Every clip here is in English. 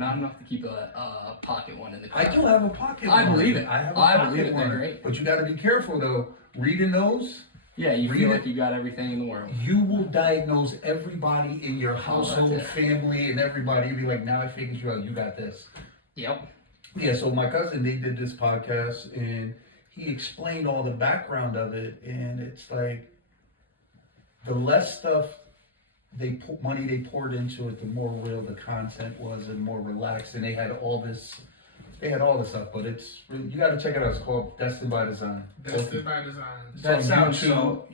Not enough to keep a pocket one in the car. I do have a pocket I one. believe it. I have a I pocket believe it. They're one. great. But you got to be careful though. Reading those, Yeah, you Read feel it. like you got everything in the world. you will diagnose everybody in your household, that's it. family, and everybody. You'll be like, now I figured you out. You got this. Yep. Yeah, so my cousin, they did this podcast and he explained all the background of it. And it's like the less stuff money they poured into it, the more real the content was and more relaxed. And they had all this stuff, but it's really, you got to check it out. It's called Destined by Design. Destined by Design. That It's on sounds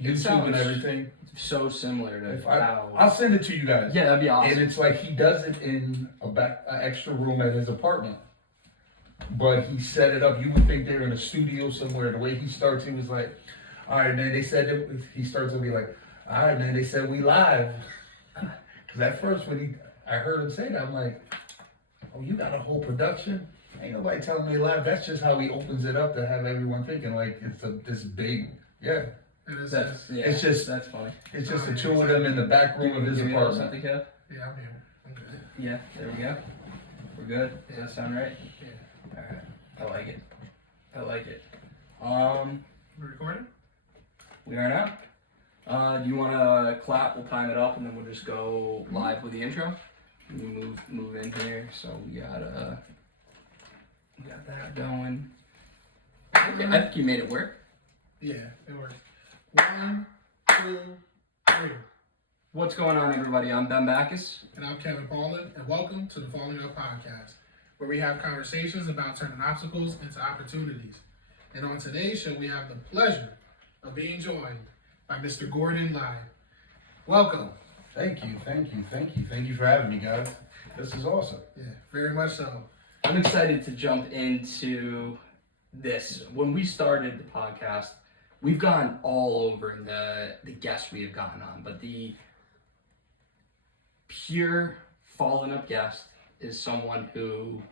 YouTube, so. and everything. So similar to how. I'll send it to you guys. Yeah, that'd be awesome. And it's like he does it in an extra room at his apartment. But he set it up. You would think they're in a studio somewhere. The way he starts, he was like, all right, man, they said, he starts to be like, all right, man, they said we live. Because at first when I heard him say that, I'm like, oh, you got a whole production? Ain't nobody telling me live. That's just how he opens it up to have everyone thinking like it's this big, yeah. It is. It's just that's funny. It's just the two of them in the back room of his Give me a little apartment. something, Kev? Yeah, I'm here. I'm good. Yeah, there we go. We're good. Does that sound right? Yeah. Alright. I like it. I like it. We're recording? We are now. Do you wanna clap? We'll time it up and then we'll just go live with the intro. We move in here. So we got that going. I think you made it work. Yeah, it works. 1, 2, 3. What's going on, everybody? I'm Ben Backus. And I'm Kevin Paulin, and welcome to the Falling Up Podcast, where we have conversations about turning obstacles into opportunities. And on today's show, we have the pleasure of being joined by Mr. Gordon Lai. Welcome. Thank you for having me, guys. This is awesome. Yeah, very much so. I'm excited to jump into this. When we started the podcast, we've gone all over the guests we have gotten on, but the pure fallen up guest is someone who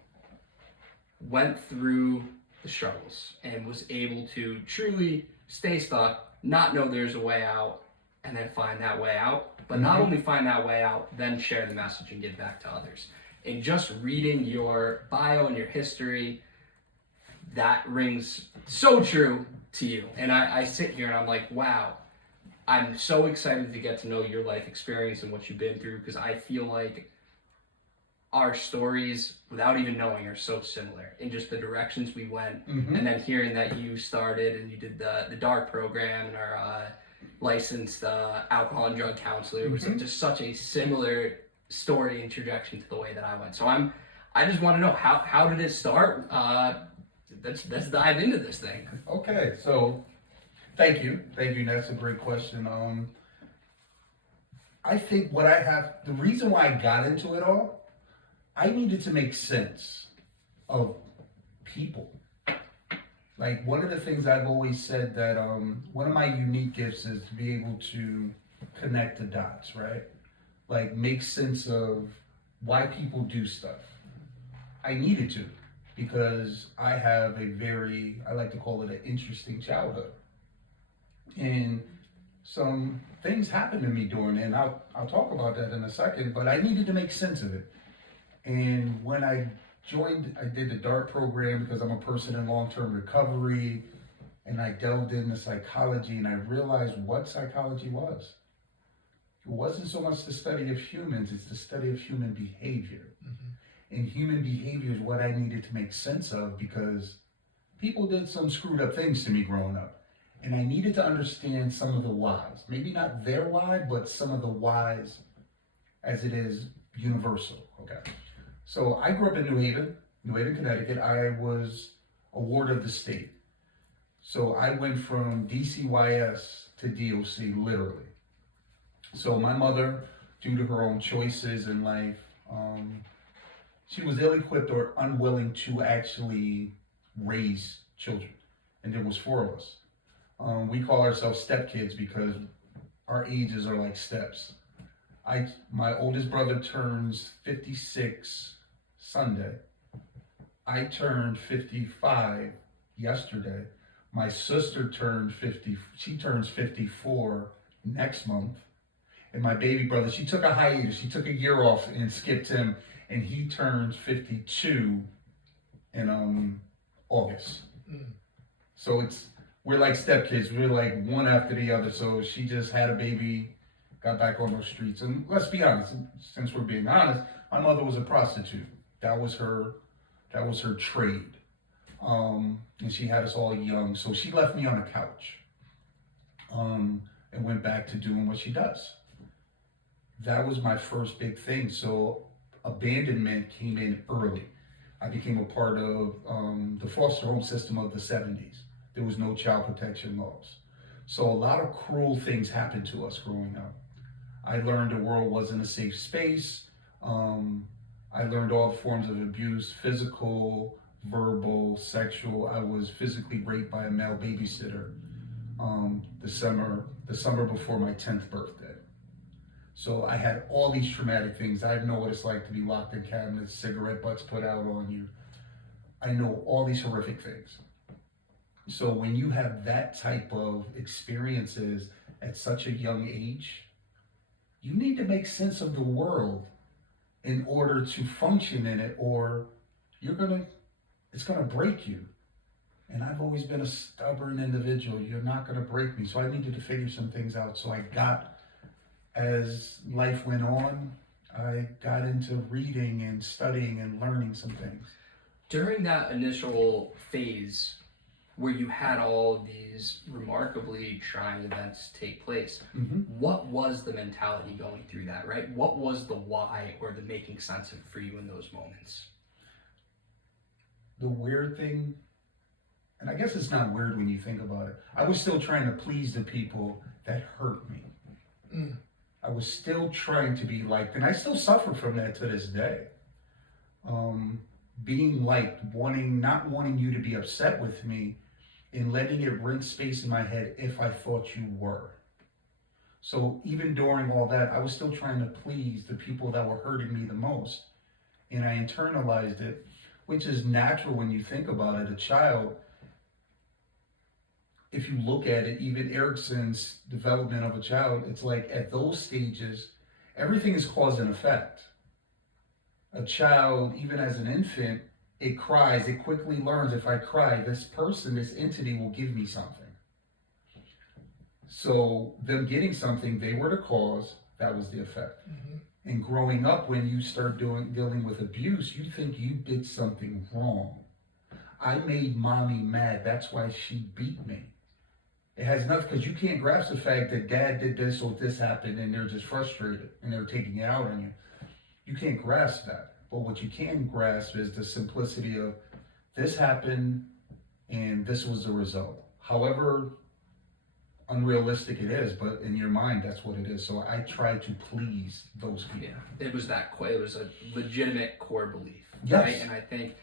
went through the struggles and was able to truly stay stuck, not know there's a way out, and then find that way out. But not only find that way out, then share the message and give back to others. And just reading your bio and your history, that rings so true to you. And I sit here and I'm like, wow, I'm so excited to get to know your life experience and what you've been through, because I feel like our stories, without even knowing, are so similar in just the directions we went. And then hearing that you started and you did the DART program and are licensed alcohol and drug counselor, it was just such a similar story and trajectory to the way that I went. So I just want to know, how did it start? Let's dive into this thing. Okay, so thank you. That's a great question. I think the reason why I got into it all, I needed to make sense of people. Like, one of the things I've always said that one of my unique gifts is to be able to connect the dots, right? Like, make sense of why people do stuff. I needed to, because I have I like to call it an interesting childhood. And some things happened to me during it, and I'll talk about that in a second, but I needed to make sense of it. And when I did the DART program because I'm a person in long-term recovery, and I delved into psychology, and I realized what psychology was. It wasn't so much the study of humans, it's the study of human behavior. And human behavior is what I needed to make sense of, because people did some screwed up things to me growing up. And I needed to understand some of the whys. Maybe not their why, but some of the whys as it is universal, okay? So I grew up in New Haven, Connecticut. I was a ward of the state. So I went from DCYS to DOC, literally. So my mother, due to her own choices in life, she was ill-equipped or unwilling to actually raise children. And there was 4 of us. We call ourselves stepkids because our ages are like steps. My oldest brother turns 56 Sunday. I turned 55 yesterday. My sister she turns 54 next month. And my baby brother, she took a hiatus. She took a year off and skipped him. and he turns 52 in August. So we're like stepkids. We're like one after the other. So she just had a baby, got back on those streets. And let's be honest, since we're being honest, my mother was a prostitute. That was her trade. And she had us all young. So she left me on a couch. And went back to doing what she does. That was my first big thing. So abandonment came in early. I became a part of the foster home system of the 70s. There was no child protection laws. So a lot of cruel things happened to us growing up. I learned the world wasn't a safe space. I learned all the forms of abuse, physical, verbal, sexual. I was physically raped by a male babysitter the summer before my 10th birthday. So I had all these traumatic things. I know what it's like to be locked in cabinets, cigarette butts put out on you. I know all these horrific things. So when you have that type of experiences at such a young age, you need to make sense of the world in order to function in it, or it's gonna break you. And I've always been a stubborn individual. You're not gonna break me. So I needed to figure some things out. So as life went on, I got into reading and studying and learning some things. During that initial phase where you had all of these remarkably trying events take place, what was the mentality going through that, right? What was the why or the making sense of it for you in those moments? The weird thing, and I guess it's not weird when you think about it, I was still trying to please the people that hurt me. I was still trying to be liked, and I still suffer from that to this day. Being liked, not wanting you to be upset with me, and letting it rent space in my head if I thought you were. So even during all that, I was still trying to please the people that were hurting me the most. And I internalized it, which is natural when you think about it. A child, if you look at it, even Erickson's development of a child, it's like at those stages, everything is cause and effect. A child, even as an infant, it cries, it quickly learns, if I cry, this entity will give me something. So them getting something, they were the cause, that was the effect. And growing up, when you start dealing with abuse, you think you did something wrong. I made mommy mad, that's why she beat me. It has nothing, because you can't grasp the fact that dad did this or this happened and they're just frustrated and they're taking it out on you. You can't grasp that. But what you can grasp is the simplicity of this happened and this was the result. However unrealistic it is, but in your mind, that's what it is. So I try to please those people. Yeah, it was a legitimate core belief. Yes. Right? And I think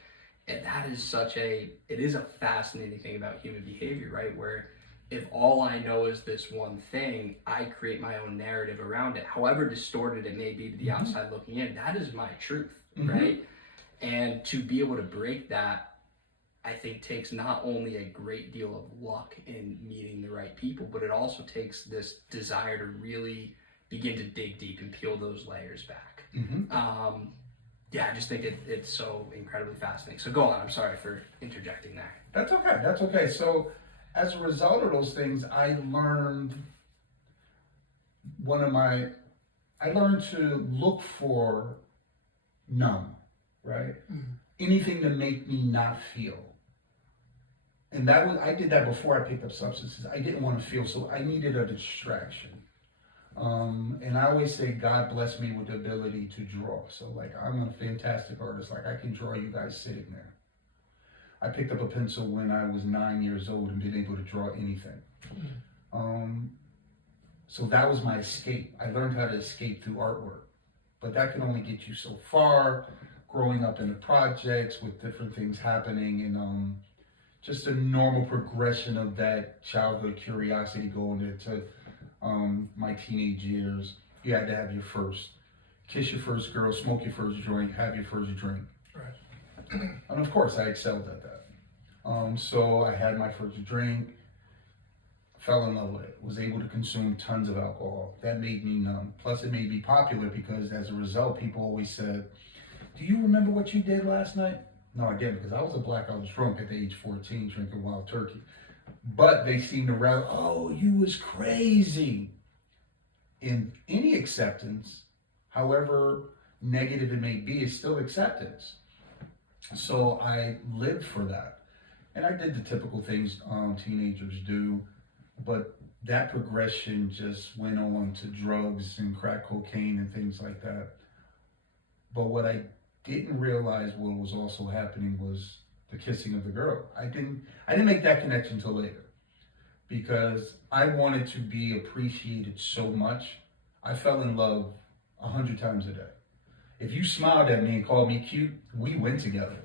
that is it is a fascinating thing about human behavior, right? Where if all I know is this one thing, I create my own narrative around it. However distorted it may be to the outside looking in, that is my truth, right? And to be able to break that, I think takes not only a great deal of luck in meeting the right people, but it also takes this desire to really begin to dig deep and peel those layers back. I just think it's so incredibly fascinating. So go on, I'm sorry for interjecting there. That's okay. So as a result of those things, I learned to look for numb, right? Anything to make me not feel. And I did that before I picked up substances. I didn't want to feel, so I needed a distraction. And I always say God blessed me with the ability to draw. So like, I'm a fantastic artist. Like, I can draw you guys sitting there. I picked up a pencil when I was 9 years old and been able to draw anything. So that was my escape. I learned how to escape through artwork. But that can only get you so far, growing up in the projects with different things happening, and just a normal progression of that childhood curiosity going into my teenage years. You had to have your first, kiss your first girl, smoke your first joint, have your first drink. Right. And of course, I excelled at that. So I had my first drink, fell in love with it, was able to consume tons of alcohol. That made me numb. Plus, it made me popular because as a result, people always said, do you remember what you did last night? No, I didn't, because I was a blackout drunk at the age 14 drinking Wild Turkey. But they seem to rather, oh, you was crazy. In any acceptance, however negative it may be, is still acceptance. So I lived for that. And I did the typical things teenagers do, but that progression just went on to drugs and crack cocaine and things like that. But what I didn't realize what was also happening was the kissing of the girl. I didn't make that connection till later, because I wanted to be appreciated so much. I fell in love 100 times a day. If you smiled at me and called me cute, we went together.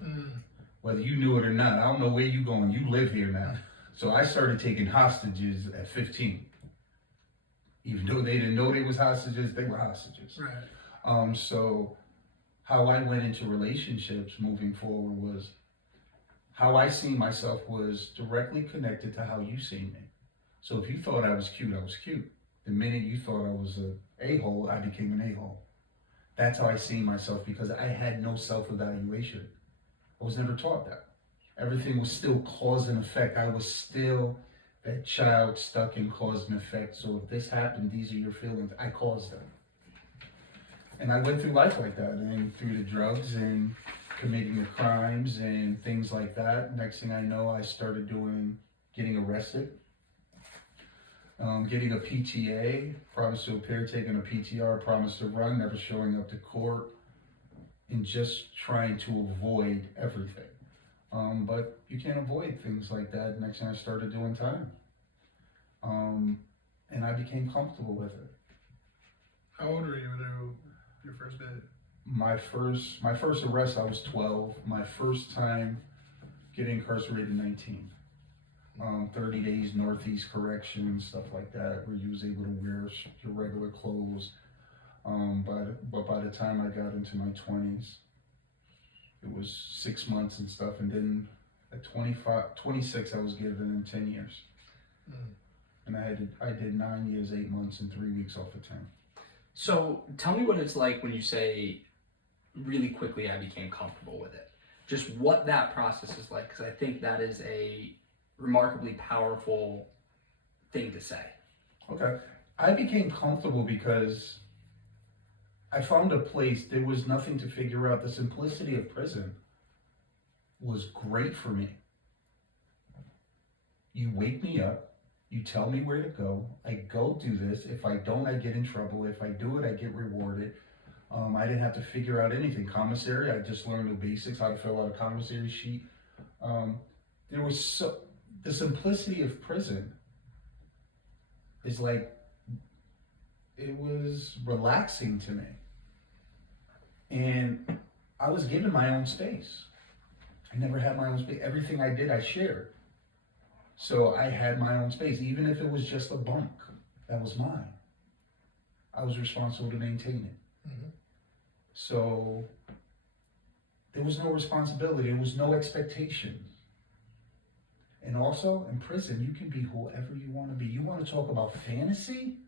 Whether you knew it or not. I don't know where you going. You live here now. So I started taking hostages at 15. Even though they didn't know they was hostages, they were hostages. Right. So how I went into relationships moving forward was, how I see myself was directly connected to how you see me. So if you thought I was cute, I was cute. The minute you thought I was a a-hole, I became an a-hole. That's how I see myself, because I had no self-evaluation. I was never taught that. Everything was still cause and effect. I was still that child stuck in cause and effect. So if this happened, these are your feelings. I caused them. And I went through life like that, and through the drugs and committing the crimes and things like that. Next thing I know, I started getting arrested, getting a PTA, promise to appear, taking a PTR, promise to run, never showing up to court, and just trying to avoid everything. But you can't avoid things like that. Next thing I started doing time. And I became comfortable with it. How old were you when your first bid? My first arrest, I was 12. My first time getting incarcerated, 19. 30 days Northeast Correction, stuff like that, where you was able to wear your regular clothes. But by the time I got into my 20s, it was 6 months and stuff. And then at 26, I was given 10 years. And I did 9 years, 8 months, and 3 weeks off of 10. So tell me what it's like when you say, really quickly I became comfortable with it. Just what that process is like, because I think that is a remarkably powerful thing to say. Okay. I became comfortable because I found a place. There was nothing to figure out. The simplicity of prison was great for me. You wake me up, you tell me where to go, I go do this. If I don't, I get in trouble. If I do it, I get rewarded. I didn't have to figure out anything. Commissary, I just learned the basics, how to fill out a commissary sheet. There was the simplicity of prison is like, it was relaxing to me. And I was given my own space. I never had my own space. Everything I did, I shared. So I had my own space, even if it was just a bunk that was mine. I was responsible to maintain it. Mm-hmm. So there was no responsibility. There was no expectations. And also in prison, you can be whoever you want to be. You want to talk about fantasy?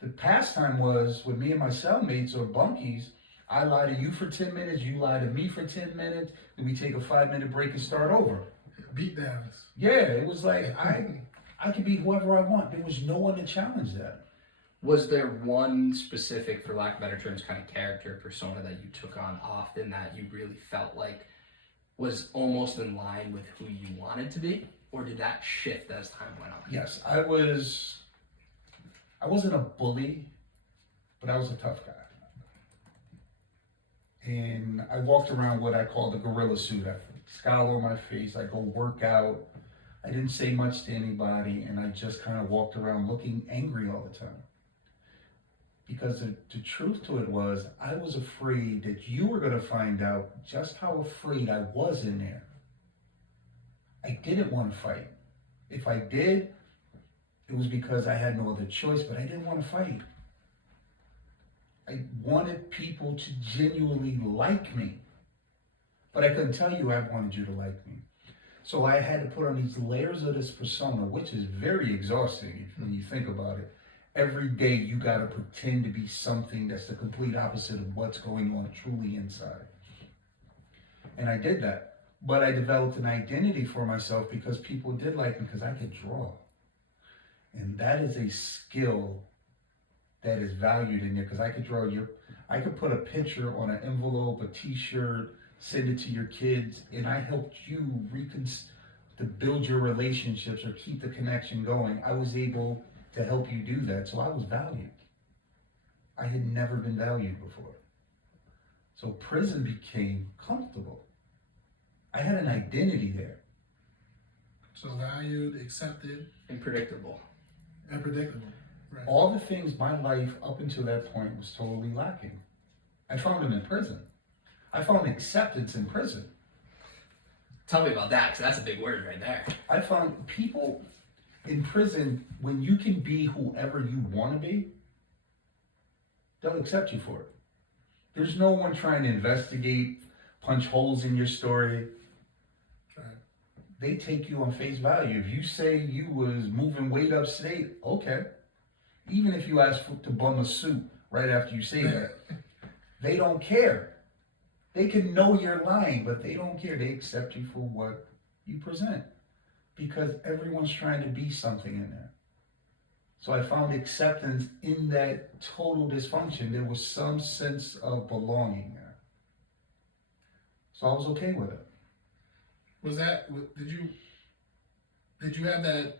The pastime was with me and my cellmates or bunkies. I lie to you for 10 minutes, you lie to me for 10 minutes, and we take a 5-minute break and start over. Beat downs. Yeah, it was like I could be whoever I want. There was no one to challenge that. Was there one specific, for lack of better terms, kind of character persona that you took on often that you really felt like was almost in line with who you wanted to be? Or did that shift as time went on? Yes, I wasn't a bully, but I was a tough guy. And I walked around what I call the gorilla suit. I scowl on my face, I go work out. I didn't say much to anybody, and I just kind of walked around looking angry all the time. Because the truth to it was, I was afraid that you were going to find out just how afraid I was in there. I didn't want to fight. If I did, it was because I had no other choice, but I didn't want to fight. I wanted people to genuinely like me. But I couldn't tell you I wanted you to like me. So I had to put on these layers of this persona, which is very exhausting when you think about it. every day you gotta pretend to be something that's the complete opposite of what's going on truly inside. And I did that. But I developed an identity for myself because people did like me because I could draw. And that is a skill that is valued in there because I could draw I could put a picture on an envelope, a t-shirt, send it to your kids, and I helped you to build your relationships or keep the connection going. I was able to help you do that, so I was valued. I had never been valued before. So prison became comfortable. I had an identity there. So valued, accepted, And predictable. and predictable. Right. All the things my life up until that point was totally lacking. I found them in prison. I found acceptance in prison. Tell me about that, because that's a big word right there. I found people in prison, when you can be whoever you want to be, they'll accept you for it. There's no one trying to investigate, punch holes in your story. Right. They take you on face value. If you say you was moving weight upstate, okay. Even if you ask to bum a suit right after you say that, they don't care. They can know you're lying, but they don't care. They accept you for what you present because everyone's trying to be something in there. So I found acceptance in that total dysfunction. There was some sense of belonging there. So I was okay with it. Was that, did you have that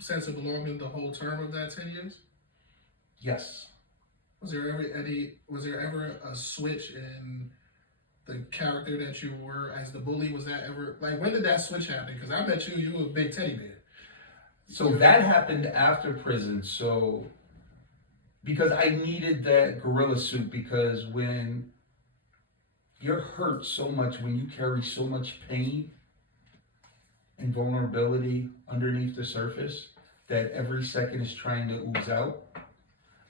sense of belonging the whole term of that 10 years? Yes. Was there ever a switch in the character that you were as the bully? Was that ever, like, when did that switch happen? Because I bet you were a big teddy bear. So that happened after prison. So, because I needed that gorilla suit, because when you're hurt so much, when you carry so much pain and vulnerability underneath the surface that every second is trying to ooze out,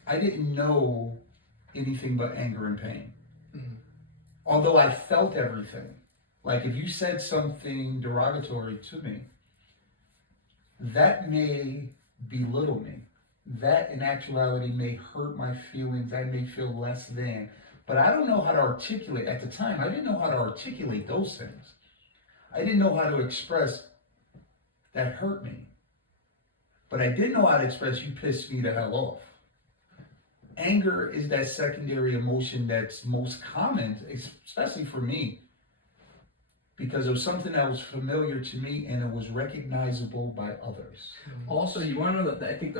I didn't know anything but anger and pain. Mm-hmm. Although I felt everything. Like if you said something derogatory to me, that may belittle me. That in actuality may hurt my feelings. I may feel less than. But I don't know how to articulate. At the time, I didn't know how to articulate those things. I didn't know how to express that hurt me. But I did know how to express you pissed me the hell off. Anger is that secondary emotion that's most common, especially for me, because it was something that was familiar to me and it was recognizable by others. Also, you want to know that I think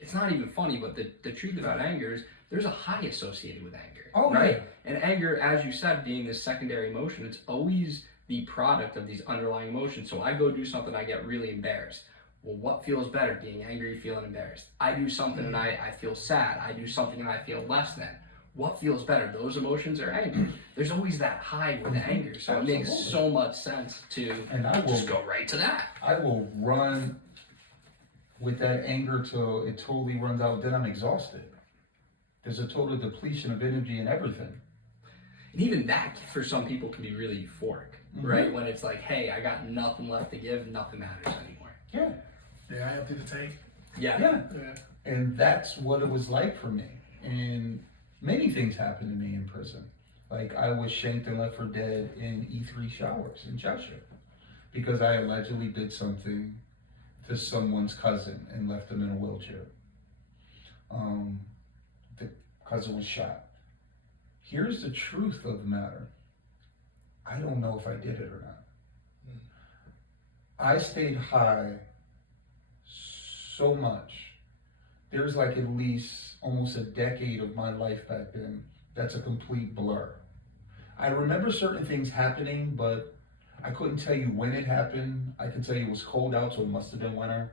it's not even funny, but the truth about anger is there's a high associated with anger. Oh, right? yeah. And anger, as you said, being this secondary emotion, it's always the product of these underlying emotions. So I go do something, I get really embarrassed. Well, what feels better, being angry, feeling embarrassed? I do something and I feel sad. I do something and I feel less than. What feels better? Those emotions are anger. There's always that high with anger. So Absolutely. it makes so much sense to just go right to that. I will run with that anger till it totally runs out. Then I'm exhausted. There's a total depletion of energy and everything. And even that, for some people, can be really euphoric, right? When it's like, hey, I got nothing left to give, nothing matters anymore. Yeah. Yeah, I emptied the tank. Yeah. Yeah. And that's what it was like for me. And many things happened to me in prison. Like I was shanked and left for dead in E3 showers in Cheshire because I allegedly did something to someone's cousin and left them in a wheelchair. The cousin was shot. Here's the truth of the matter. I don't know if I did it or not. I stayed high so much. There's like at least almost a decade of my life back then that's a complete blur. I remember certain things happening, but I couldn't tell you when it happened. I can tell you it was cold out, so it must have been winter.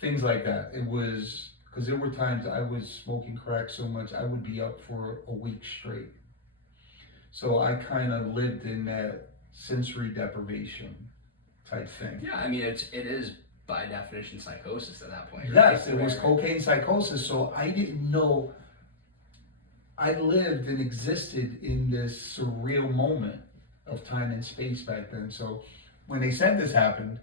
Things like that. It was, because there were times I was smoking crack so much I would be up for a week straight. So I kind of lived in that sensory deprivation type thing. Yeah, I mean, it is by definition psychosis at that point. Yes, right? it was cocaine psychosis. So I didn't know. I lived and existed in this surreal moment of time and space back then. So when they said this happened,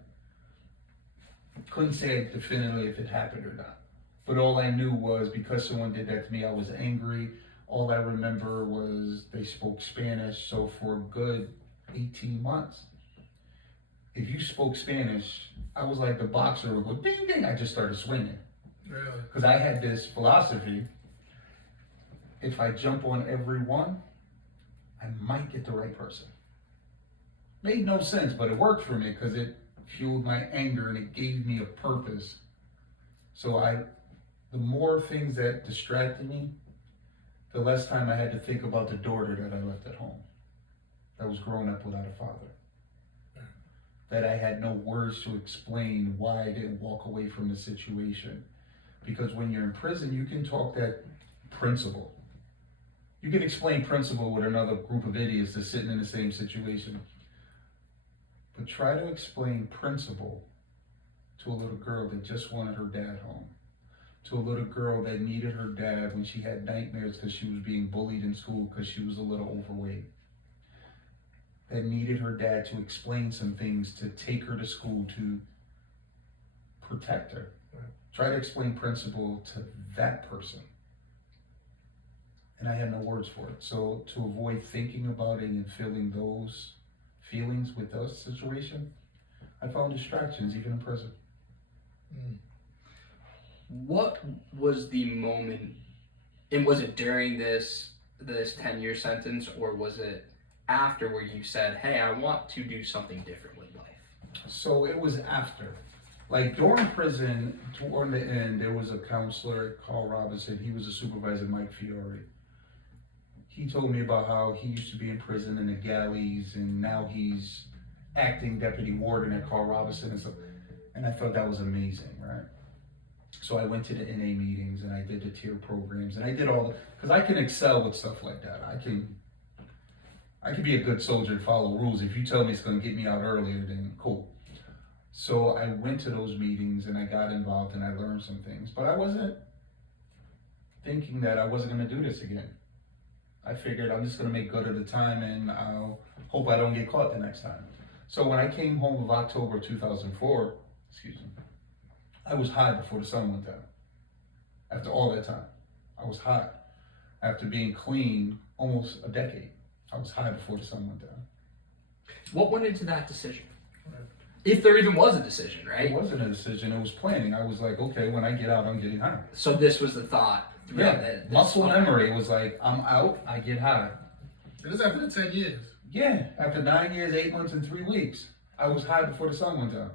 couldn't say definitively if it happened or not. But all I knew was because someone did that to me, I was angry. All I remember was they spoke Spanish. So for a good 18 months, if you spoke Spanish, I was like the boxer would go ding ding. I just started swinging. Really? Because I had this philosophy, if I jump on every one, I might get the right person. Made no sense, but it worked for me because it fueled my anger and it gave me a purpose. So the more things that distracted me, the less time I had to think about the daughter that I left at home, that was growing up without a father. That I had no words to explain why I didn't walk away from the situation. Because when you're in prison, you can talk that principle. You can explain principle with another group of idiots that's sitting in the same situation. But try to explain principle to a little girl that just wanted her dad home. To a little girl that needed her dad when she had nightmares because she was being bullied in school because she was a little overweight. That needed her dad to explain some things, to take her to school, to protect her. Try to explain principle to that person. And I had no words for it. So to avoid thinking about it and feeling those feelings with those situations, I found distractions even in prison. What was the moment, and was it during this 10-year sentence, or was it after where you said, hey, I want to do something different with life? So it was after. Like during prison, toward the end, there was a counselor, Carl Robinson. He was a supervisor, Mike Fiore. He told me about how he used to be in prison in the galleys, and now he's acting deputy warden at Carl Robinson and stuff. And I thought that was amazing, right? So I went to the NA meetings and I did the tier programs and I did all the, because I can excel with stuff like that. I can be a good soldier and follow rules. If you tell me it's going to get me out earlier, then cool. So I went to those meetings and I got involved and I learned some things, but I wasn't thinking that I wasn't going to do this again. I figured I'm just going to make good of the time and I'll hope I don't get caught the next time. So when I came home of October 2004, I was high before the sun went down. After all that time, I was high. After being clean almost a decade, I was high before the sun went down. What went into that decision? If there even was a decision, right? It wasn't a decision, it was planning. I was like, okay, when I get out, I'm getting high. So this was the thought. Muscle memory. It was like, I'm out, I get high. It was after the 10 years. Yeah, after 9 years, 8 months, and 3 weeks, I was high before the sun went down.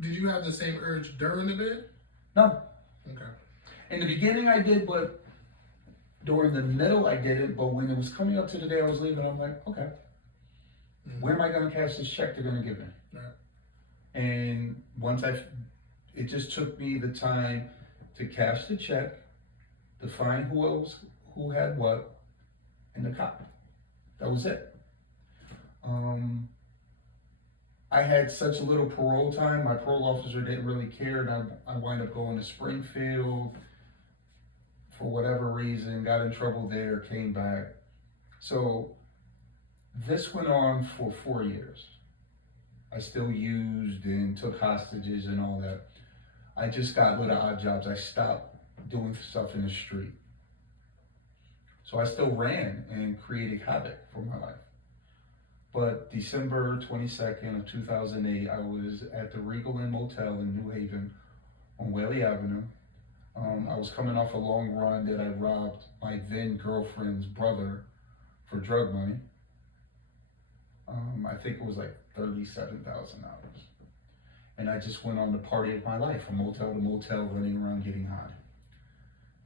Did you have the same urge during the bid? No. Okay. In the beginning, I did, but during the middle, I didn't. But when it was coming up to the day I was leaving, I'm like, okay, where am I going to cash this check they're going to give me? Right. And it just took me the time to cash the check, to find who had what, and the cop. That was it. I had such a little parole time. My parole officer didn't really care, and I wound up going to Springfield for whatever reason, got in trouble there, came back. So this went on for 4 years. I still used and took hostages and all that. I just got rid of odd jobs. I stopped doing stuff in the street. So I still ran and created havoc for my life. But December 22nd of 2008, I was at the Regal Inn Motel in New Haven on Whaley Avenue. I was coming off a long run that I robbed my then girlfriend's brother for drug money. I think it was like $37,000. And I just went on the party of my life, from motel to motel, running around getting high.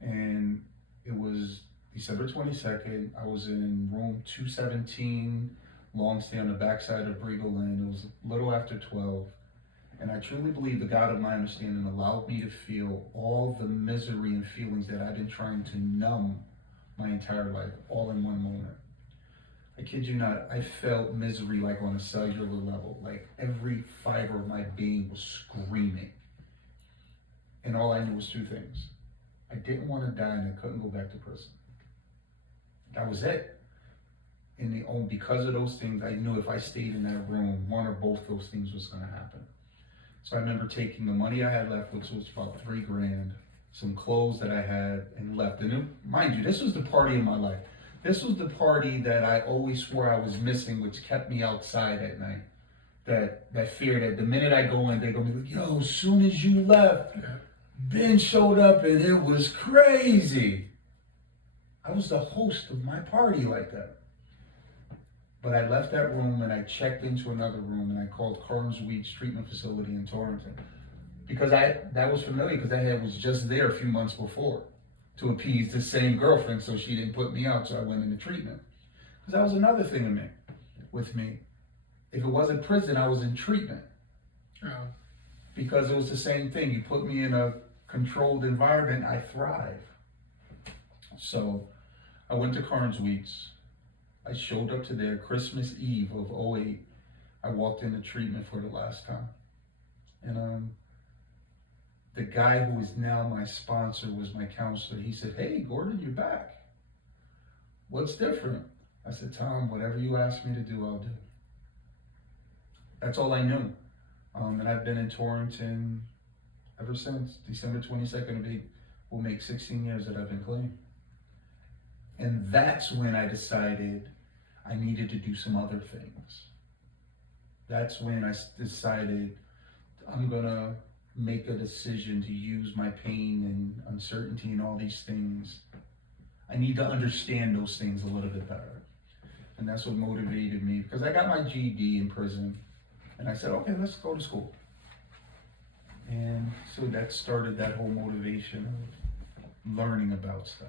And it was December 22nd. I was in room 217, long stay on the backside of Regal Inn. It was a little after 12. And I truly believe the God of my understanding allowed me to feel all the misery and feelings that I've been trying to numb my entire life, all in one moment. I kid you not, I felt misery like on a cellular level, like every fiber of my being was screaming. And all I knew was two things. I didn't want to die and I couldn't go back to prison. That was it. And because of those things, I knew if I stayed in that room, one or both those things was going to happen. So I remember taking the money I had left, which was about $3,000, some clothes that I had, and left. And mind you, this was the party of my life. This was the party that I always swore I was missing, which kept me outside at night. That fear that the minute I go in, they're gonna be like, yo, as soon as you left, Ben showed up and it was crazy. I was the host of my party like that. But I left that room and I checked into another room and I called Carnes Weeds Treatment Facility in Torrington. Because that was familiar, because I was just there a few months before to appease the same girlfriend so she didn't put me out, so I went into treatment. Because that was another thing with me. If it wasn't prison, I was in treatment. Oh. Because it was the same thing. You put me in a controlled environment, I thrive. So I went to Carnes Weeds. I showed up to there Christmas Eve of '08. I walked into treatment for the last time. And the guy who is now my sponsor was my counselor. He said, hey, Gordon, you're back. What's different? I said, Tom, whatever you ask me to do, I'll do. That's all I knew. And I've been in Torrington ever since. December 22nd will make 16 years that I've been clean. And that's when I decided I needed to do some other things. That's when I decided I'm gonna make a decision to use my pain and uncertainty and all these things. I need to understand those things a little bit better. And that's what motivated me, because I got my GED in prison. And I said, okay, let's go to school. And so that started that whole motivation of learning about stuff.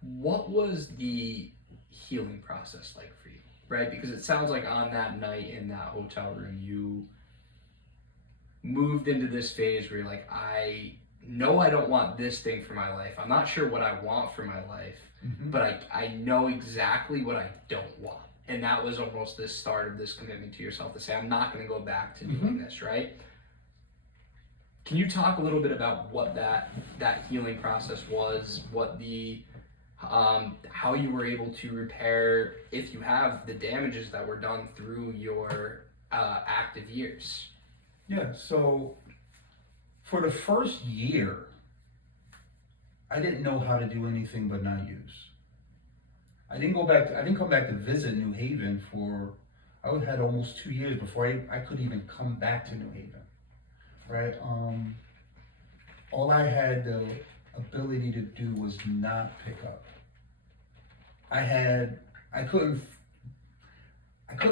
What was the healing process like for you, right? Because it sounds like on that night in that hotel room, you moved into this phase where you're like, I know I don't want this thing for my life. I'm not sure what I want for my life, but I know exactly what I don't want. And that was almost the start of this commitment to yourself to say, I'm not going to go back to doing this, right? Can you talk a little bit about what that healing process was, what the how you were able to repair, if you have, the damages that were done through your active years? Yeah, so for the first year, I didn't know how to do anything but not use. I didn't come back to visit New Haven I had almost 2 years before I could even come back to New Haven, right? All I had the ability to do was not pick up. I couldn't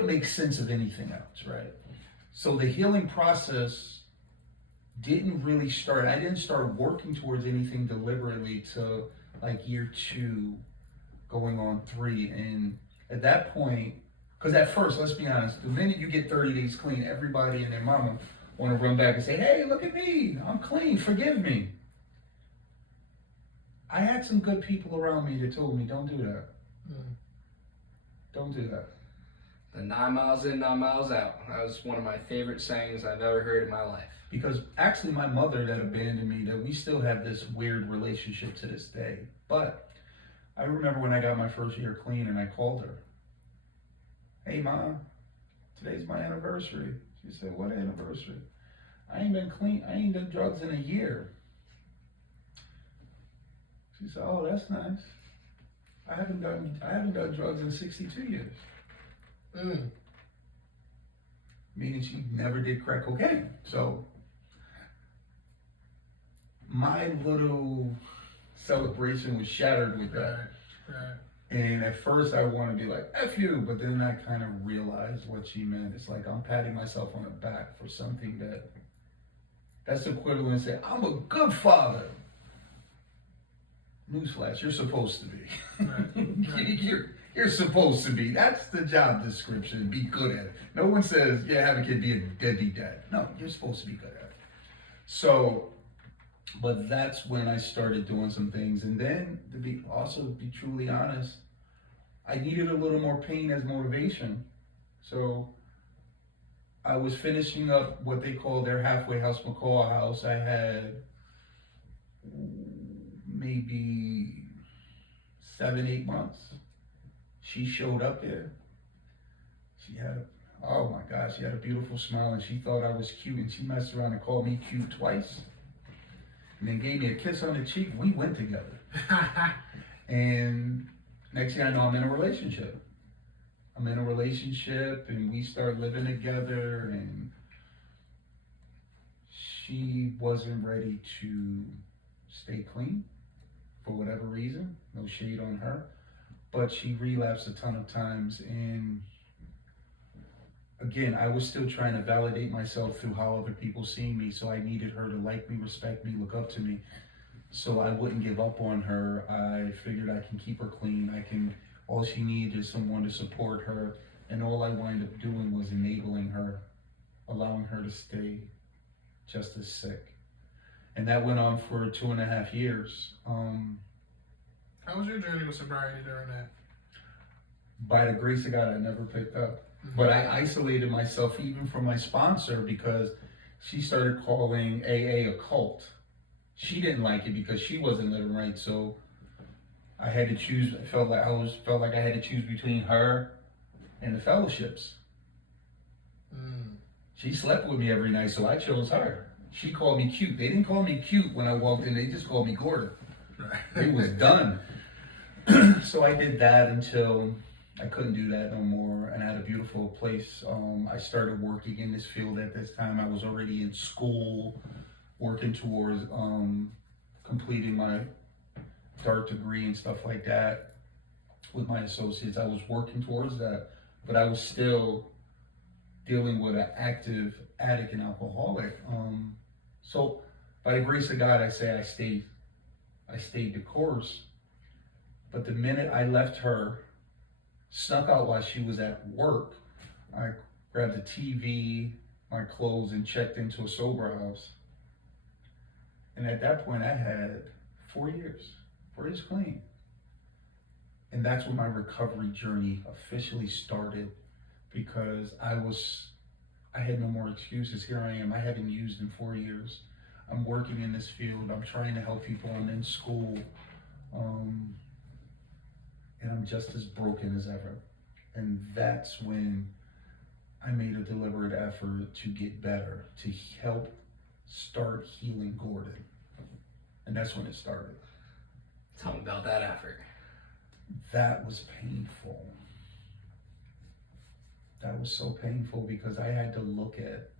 make sense of anything else, right? So the healing process didn't really start. I didn't start working towards anything deliberately till like year 2, going on 3. And at that point, because at first, let's be honest, the minute you get 30 days clean, everybody and their mama want to run back and say, hey, look at me, I'm clean, forgive me. I had some good people around me that told me, don't do that. Don't do that. The 9 miles in, 9 miles out. That was one of my favorite sayings I've ever heard in my life. Because actually my mother that abandoned me, that we still have this weird relationship to this day. But I remember when I got my first year clean and I called her. Hey Mom, today's my anniversary. She said, what anniversary? I ain't been clean, I ain't done drugs in a year. She said, oh, that's nice. I haven't done drugs in 62 years. Meaning she never did crack cocaine. So my little celebration was shattered with that. Right. And at first I wanted to be like, F you, but then I kind of realized what she meant. It's like I'm patting myself on the back for something that's equivalent to say, I'm a good father. Newsflash, you're supposed to be. Right. You're supposed to be. That's the job description. Be good at it. No one says, yeah, have a kid, be a deadbeat dad. No, you're supposed to be good at it. So, but that's when I started doing some things. And then to be truly honest, I needed a little more pain as motivation. So I was finishing up what they call their halfway house, McCall House. I had maybe 7-8 months. She showed up there. She had she had a beautiful smile and she thought I was cute and she messed around and called me cute twice. and then gave me a kiss on the cheek. We went together. And next thing I know, I'm in a relationship. And we start living together, and she wasn't ready to stay clean for whatever reason. No shade on her. But she relapsed a ton of times, and again, I was still trying to validate myself through how other people see me, so I needed her to like me, respect me, look up to me. So I wouldn't give up on her. I figured I can keep her clean. All she needed is someone to support her, and all I wound up doing was enabling her, allowing her to stay just as sick. And that went on for 2.5 years. How was your journey with sobriety during that? By the grace of God, I never picked up. But I isolated myself even from my sponsor because she started calling AA a cult. She didn't like it because she wasn't living right, so I had to choose. I felt like I had to choose between her and the fellowships. She slept with me every night, so I chose her. She called me cute. They didn't call me cute when I walked in. They just called me Gordon. It was done. So I did that until I couldn't do that no more, and I had a beautiful place. I started working in this field at this time. I was already in school, working towards completing my DART degree and stuff like that with my associates. I was working towards that, but I was still dealing with an active addict and alcoholic. So by the grace of God, I say I stayed the course. But the minute I left her, snuck out while she was at work, I grabbed the TV, my clothes, and checked into a sober house. And at that point, I had 4 years clean. And that's when my recovery journey officially started, because I had no more excuses. Here I am. I haven't used in 4 years. I'm working in this field. I'm trying to help people. I'm in school. And I'm just as broken as ever. And that's when I made a deliberate effort to get better, to help start healing Gordon. And that's when it started. Tell me about that effort. That was painful. That was so painful because I had to look at,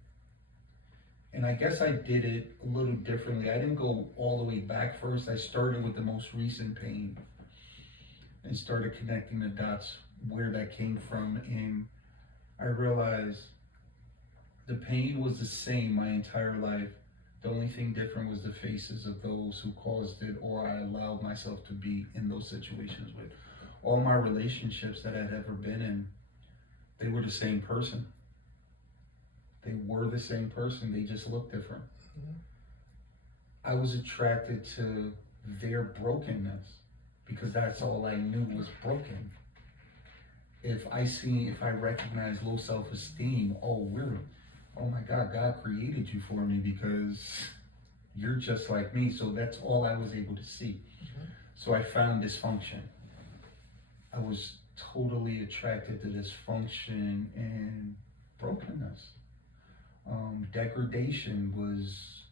and I guess I did it a little differently. I didn't go all the way back first. I started with the most recent pain and started connecting the dots where that came from. And I realized the pain was the same my entire life. The only thing different was the faces of those who caused it, or I allowed myself to be in those situations with. All my relationships that I'd ever been in, they were the same person. They were the same person, they just looked different. I was attracted to their brokenness because that's all I knew was broken. If I recognize low self-esteem, oh my God, God created you for me because you're just like me. So that's all I was able to see. So I found dysfunction. I was totally attracted to dysfunction and brokenness. Degradation was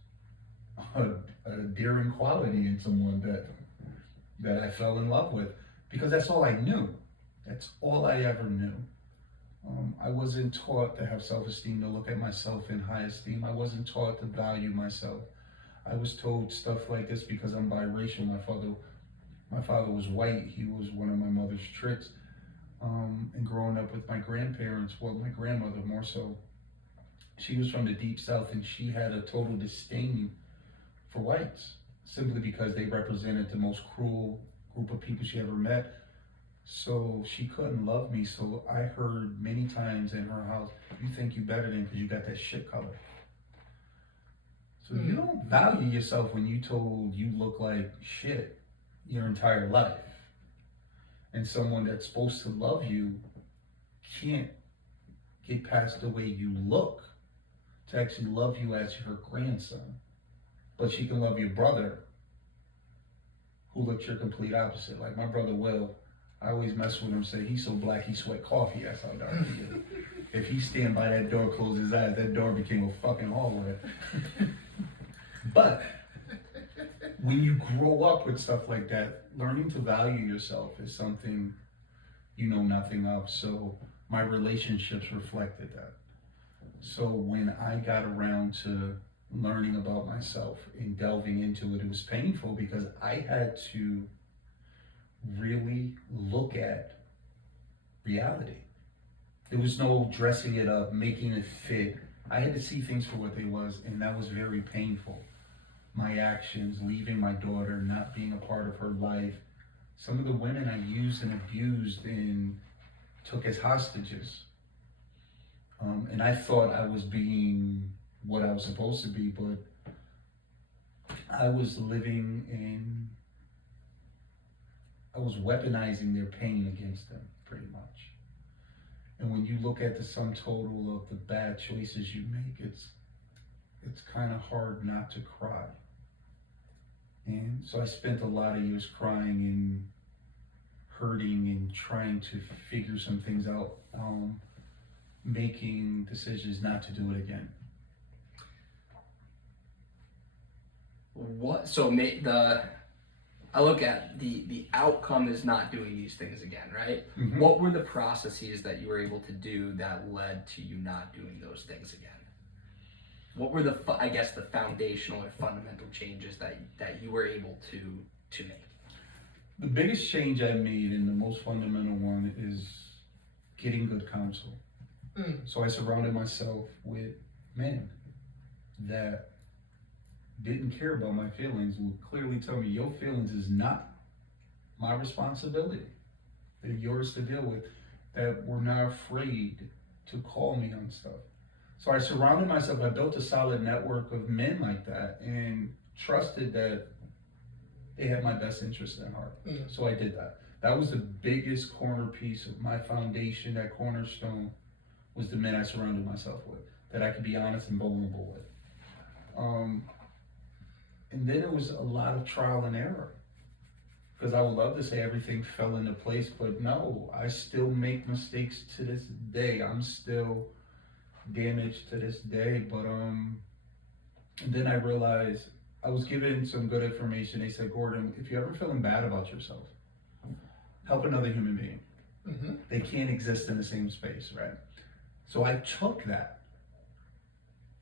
a daring quality in someone that I fell in love with because that's all I knew. That's all I ever knew. I wasn't taught to have self-esteem, to look at myself in high esteem. I wasn't taught to value myself. I was told stuff like this because I'm biracial. My father was white. He was one of my mother's tricks. And growing up with my grandparents, well, my grandmother more so, she was from the deep south and she had a total disdain for whites simply because they represented the most cruel group of people she ever met. So she couldn't love me. So I heard many times in her house, you think you better than because you got that shit color. So you don't value yourself when you told you look like shit your entire life. And someone that's supposed to love you can't get past the way you look to actually love you as her grandson. But she can love your brother who looks your complete opposite. Like my brother Will, I always mess with him, say he's so black he sweat coffee, that's how dark he is. If he stand by that door, close his eyes, that door became a fucking hallway. But when you grow up with stuff like that, learning to value yourself is something you know nothing of. So my relationships reflected that. So when I got around to learning about myself and delving into it, it was painful because I had to really look at reality. There was no dressing it up, making it fit. I had to see things for what they was, and that was very painful. My actions, leaving my daughter, not being a part of her life, some of the women I used and abused and took as hostages. And I thought I was being what I was supposed to be, but I was I was weaponizing their pain against them, pretty much. And when you look at the sum total of the bad choices you make, it's kind of hard not to cry. And so I spent a lot of years crying and hurting and trying to figure some things out, making decisions not to do it again. I look at the outcome is not doing these things again, right? Mm-hmm. What were the processes that you were able to do that led to you not doing those things again? What were the foundational or fundamental changes that you were able to make? The biggest change I made, and the most fundamental one, is getting good counsel. So I surrounded myself with men that didn't care about my feelings, would clearly tell me, your feelings is not my responsibility. They're yours to deal with. That were not afraid to call me on stuff. So I surrounded myself, I built a solid network of men like that and trusted that they had my best interest at heart. So I did that. That was the biggest corner piece of my foundation, that cornerstone, was the men I surrounded myself with, that I could be honest and vulnerable with. And then it was a lot of trial and error. Because I would love to say everything fell into place, but no, I still make mistakes to this day. I'm still damaged to this day. But and then I realized I was given some good information. They said, Gordon, if you're ever feeling bad about yourself, help another human being. Mm-hmm. They can't exist in the same space, right? So I took that.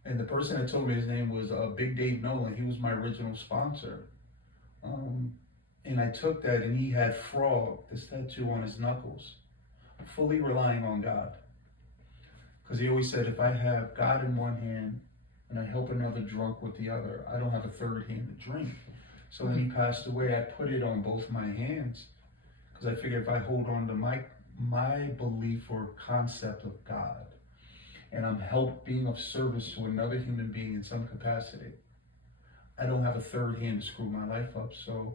And the person that told me, his name was Big Dave Nolan. He was my original sponsor. And I took that, and he had frog, this tattoo on his knuckles, fully relying on God. Because he always said, if I have God in one hand and I help another drunk with the other, I don't have a third hand to drink. So when he passed away, I put it on both my hands. Because I figured if I hold on to my belief or concept of God, and I'm being of service to another human being in some capacity, I don't have a third hand to screw my life up. So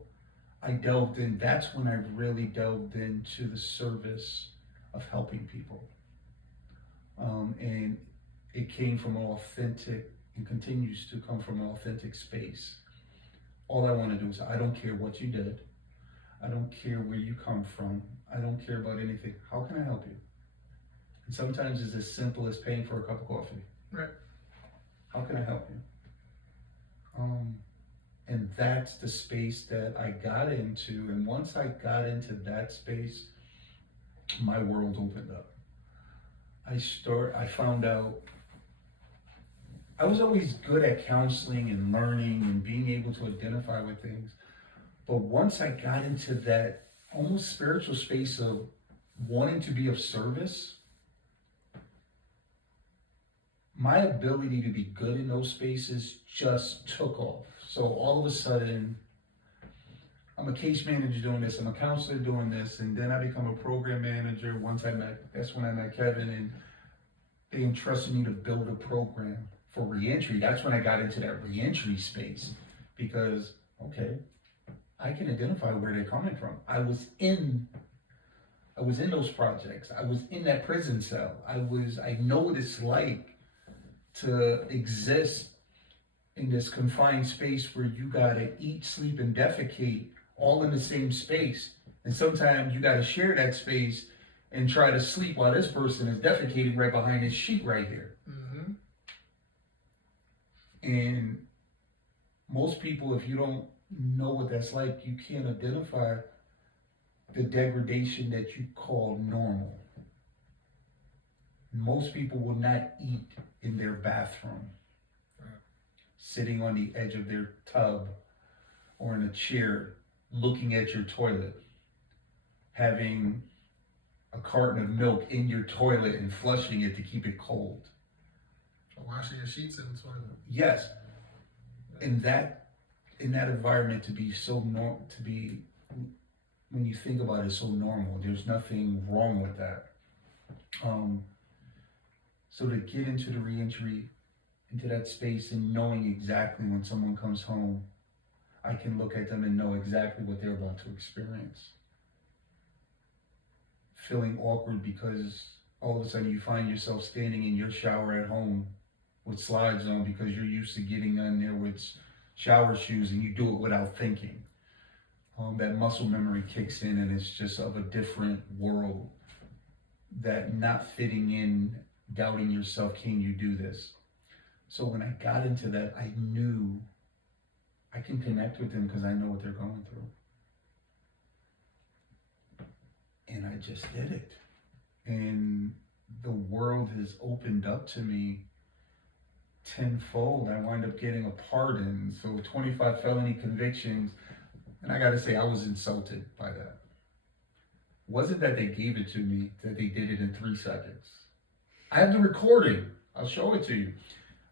I delved in. That's when I really delved into the service of helping people. And it came from an authentic, and continues to come from an authentic space. All I want to do is, I don't care what you did. I don't care where you come from. I don't care about anything. How can I help you? And sometimes it's as simple as paying for a cup of coffee. Right. How can I help you? And that's the space that I got into. And once I got into that space, my world opened up. I found out I was always good at counseling and learning and being able to identify with things. But once I got into that almost spiritual space of wanting to be of service, my ability to be good in those spaces just took off. So all of a sudden, I'm a case manager doing this, I'm a counselor doing this, and then I become a program manager. That's when I met Kevin, and they entrusted me to build a program for reentry. That's when I got into that reentry space, because, okay, I can identify where they're coming from. I was in those projects. I was in that prison cell. I know what it's like to exist in this confined space where you gotta eat, sleep, and defecate all in the same space. And sometimes you gotta share that space and try to sleep while this person is defecating right behind this sheet right here. Mm-hmm. And most people, if you don't know what that's like, you can't identify the degradation that you call normal. Most people will not eat in their bathroom, sitting on the edge of their tub or in a chair, looking at your toilet, having a carton of milk in your toilet and flushing it to keep it cold. Or washing your sheets in the toilet. Yes, in that environment, to be so normal, to be, when you think about it, so normal. There's nothing wrong with that. So to get into the reentry, into that space, and knowing exactly when someone comes home, I can look at them and know exactly what they're about to experience. Feeling awkward because all of a sudden you find yourself standing in your shower at home with slides on because you're used to getting in there with shower shoes and you do it without thinking. That muscle memory kicks in and it's just of a different world. That not fitting in, doubting yourself, can you do this? So when I got into that, I knew I can connect with them because I know what they're going through. And I just did it. And the world has opened up to me tenfold. I wound up getting a pardon, so 25 felony convictions. And I gotta say, I was insulted by that. Wasn't that they gave it to me, that they did it in 3 seconds. I have the recording. I'll show it to you.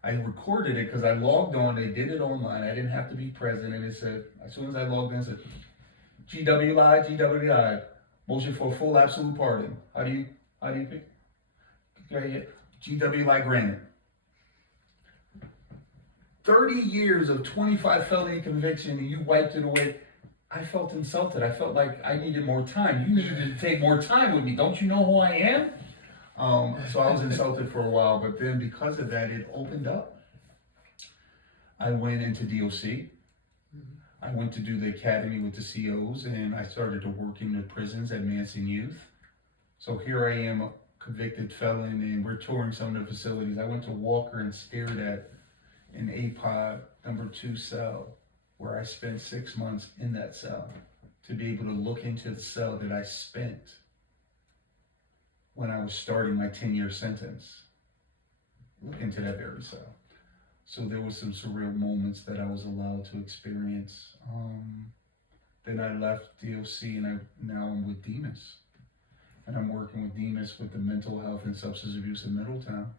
I recorded it because I logged on. They did it online. I didn't have to be present. And it said, as soon as I logged in, it said, GWI, motion for full absolute pardon. How do you pick? Okay, GWI granted. 30 years of 25 felony conviction and you wiped it away. I felt insulted. I felt like I needed more time. You needed to take more time with me. Don't you know who I am? So I was insulted for a while, but then because of that, it opened up. I went into DOC. I went to do the academy with the COs, and I started to work in the prisons at Manson Youth. So here I am, a convicted felon, and we're touring some of the facilities. I went to Walker and stared at an APOD number 2 cell, where I spent 6 months in that cell, to be able to look into the cell that I spent when I was starting my 10-year sentence. Look into that very cell. So there was some surreal moments that I was allowed to experience. Then I left DOC and now I'm with Demas. And I'm working with Demas with the mental health and substance abuse in Middletown.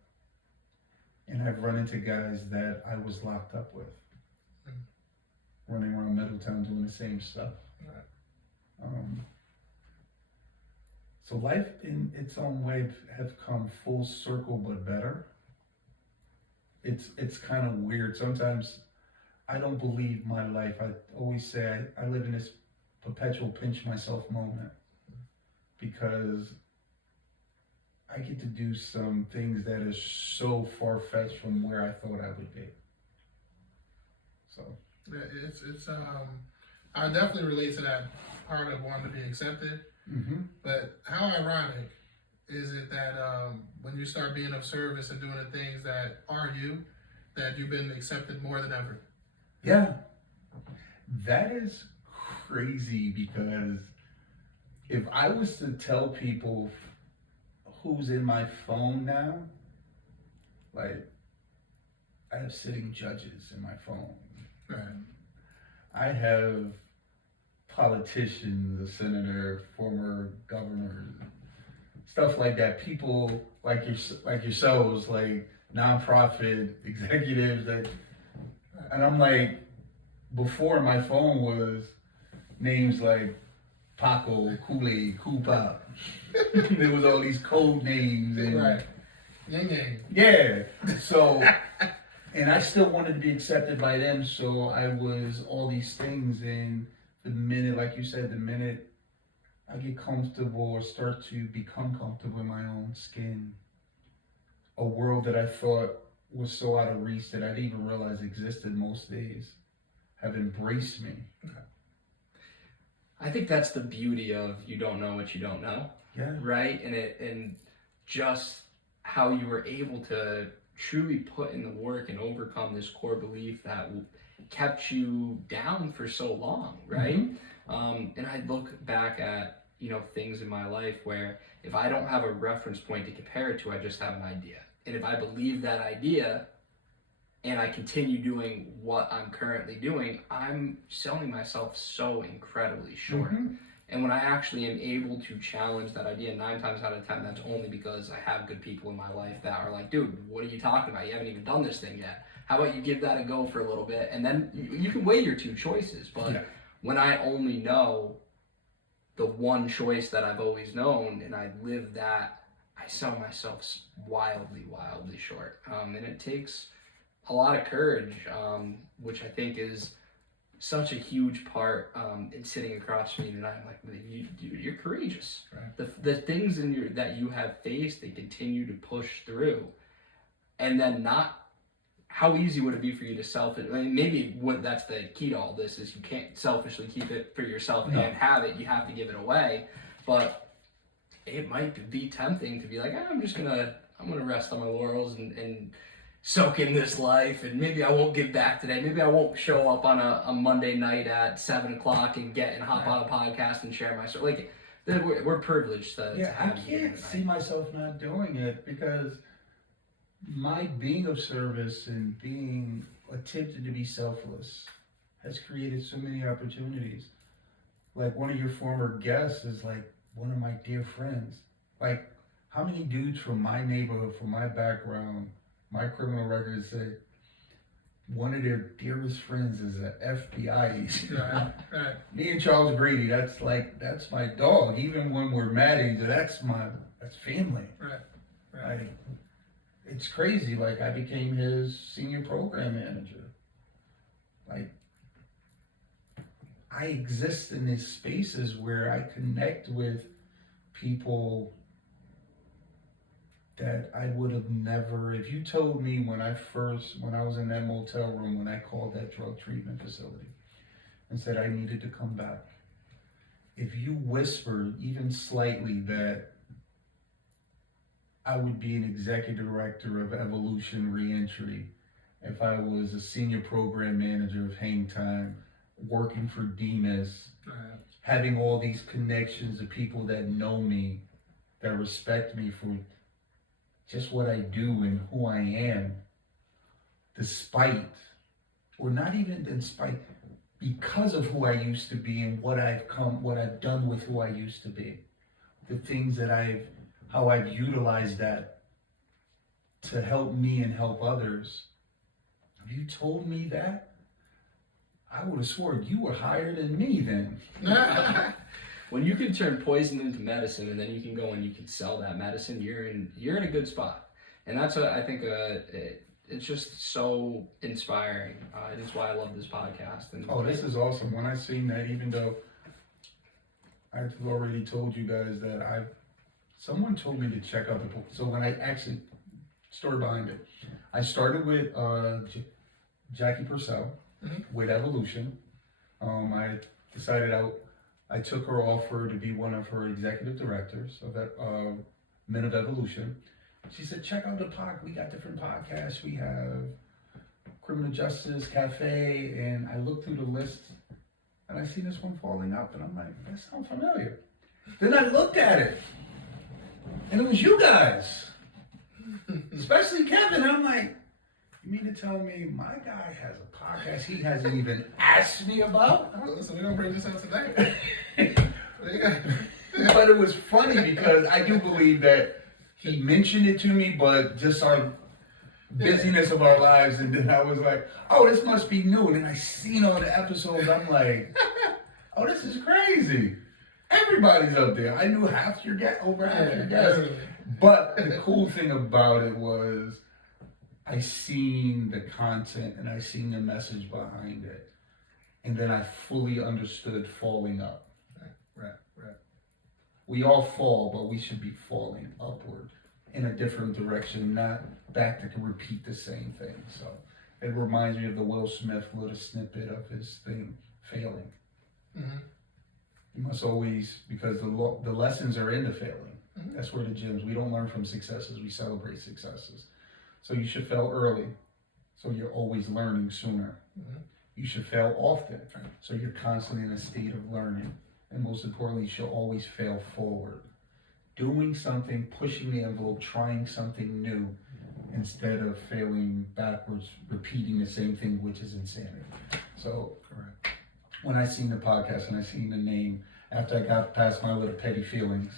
And I've run into guys that I was locked up with, running around Middletown doing the same stuff. So life in its own way have come full circle, but better. It's kind of weird. Sometimes I don't believe my life. I always say I live in this perpetual pinch myself moment because I get to do some things that is so far-fetched from where I thought I would be. So it's I definitely relate to that part of wanting to be accepted. mm-hmm. But how ironic is it that when you start being of service and doing the things that are you, that you've been accepted more than ever? Yeah, that is crazy because if I was to tell people who's in my phone now, like I have sitting judges in my phone. Right. I have politicians, a senator, former governor, stuff like that. People like yourselves, like nonprofit executives that, and I'm like, before my phone was names like Paco, Kool-Aid, Koopa. There was all these code names and Right. Yang Yang. yeah. So and I still wanted to be accepted by them, so I was all these things. And the minute, like you said, the minute I get comfortable or start to become comfortable in my own skin, a world that I thought was so out of reach that I didn't even realize existed most days have embraced me. I think that's the beauty of you don't know what you don't know, Yeah. right? And just how you were able to truly put in the work and overcome this core belief that kept you down for so long, right? And I look back at, things in my life where if I don't have a reference point to compare it to, I just have an idea. And if I believe that idea and I continue doing what I'm currently doing, I'm selling myself so incredibly short. And when I actually am able to challenge that idea, 9 times out of 10, that's only because I have good people in my life that are like, dude, what are you talking about? You haven't even done this thing yet. How about you give that a go for a little bit? And then you can weigh your 2 choices. But when I only know the one choice that I've always known and I live that, I sell myself wildly, wildly short. And it takes a lot of courage, which I think is such a huge part in sitting across from me tonight. I'm like, you're courageous. Right. The things that you have faced, they continue to push through, and then not. How easy would it be for you to maybe that's the key to all this is you can't selfishly keep it for yourself and have it. You have to give it away, but it might be tempting to be like, I'm gonna rest on my laurels and soak in this life, and maybe I won't give back today. Maybe I won't show up on a Monday night at 7:00 and hop on a podcast and share my story. Like, we're privileged to have. I can't see myself not doing it because my being of service and being attempted to be selfless has created so many opportunities. Like one of your former guests is like one of my dear friends. Like how many dudes from my neighborhood, from my background, my criminal record say one of their dearest friends is an FBI agent. Right. Me and Charles Grady, that's my dog. Even when we're mad at each other, that's family. Right. It's crazy. Like I became his senior program manager. Like I exist in these spaces where I connect with people that I would have never, if you told me when I was in that motel room, when I called that drug treatment facility and said I needed to come back, if you whispered even slightly that I would be an executive director of Evolution Reentry, if I was a senior program manager of Hang Time, working for Demas, having all these connections of people that know me, that respect me for just what I do and who I am, despite, or not even in spite, because of who I used to be and what I've done with who I used to be, the things that how I've utilized that to help me and help others. If you told me that, I would have sworn you were higher than me then. When you can turn poison into medicine, and then you can go and you can sell that medicine, you're in a good spot. And that's what I think. It's just so inspiring. It's why I love this podcast. And this is awesome. When I seen that, even though I've already told you guys that someone told me to check out the book. So when I actually, story behind it, I started with Jackie Purcell with Evolution. I decided I took her offer to be one of her executive directors of that Men of Evolution. She said, check out the pod. We got different podcasts. We have Criminal Justice Cafe, and I looked through the list and I see this one Falling Up, and I'm like, that sounds familiar. Then I looked at it, and it was you guys, especially Kevin. I'm like, you mean to tell me my guy has a podcast he hasn't even asked me about? Listen, we're gonna bring this out today. But it was funny because I do believe that he mentioned it to me, but just our busyness of our lives, and then I was like, oh, this must be new. And then I seen all the episodes, I'm like, oh, this is crazy. Everybody's up there. I knew over half your guests. But the cool thing about it was I seen the content and I seen the message behind it. And then I fully understood falling up. Right. We all fall, but we should be falling upward in a different direction, not back to repeat the same thing. So it reminds me of the Will Smith little snippet of his thing, failing. Mm-hmm. You must always, because the lessons are in the failing. Mm-hmm. That's where the gems, we don't learn from successes, we celebrate successes. So you should fail early, so you're always learning sooner. Mm-hmm. You should fail often. So you're constantly in a state of learning. And most importantly, you should always fail forward. Doing something, pushing the envelope, trying something new instead of failing backwards, repeating the same thing, which is insanity. So Correct. when I seen the podcast and I seen the name, after I got past my little petty feelings,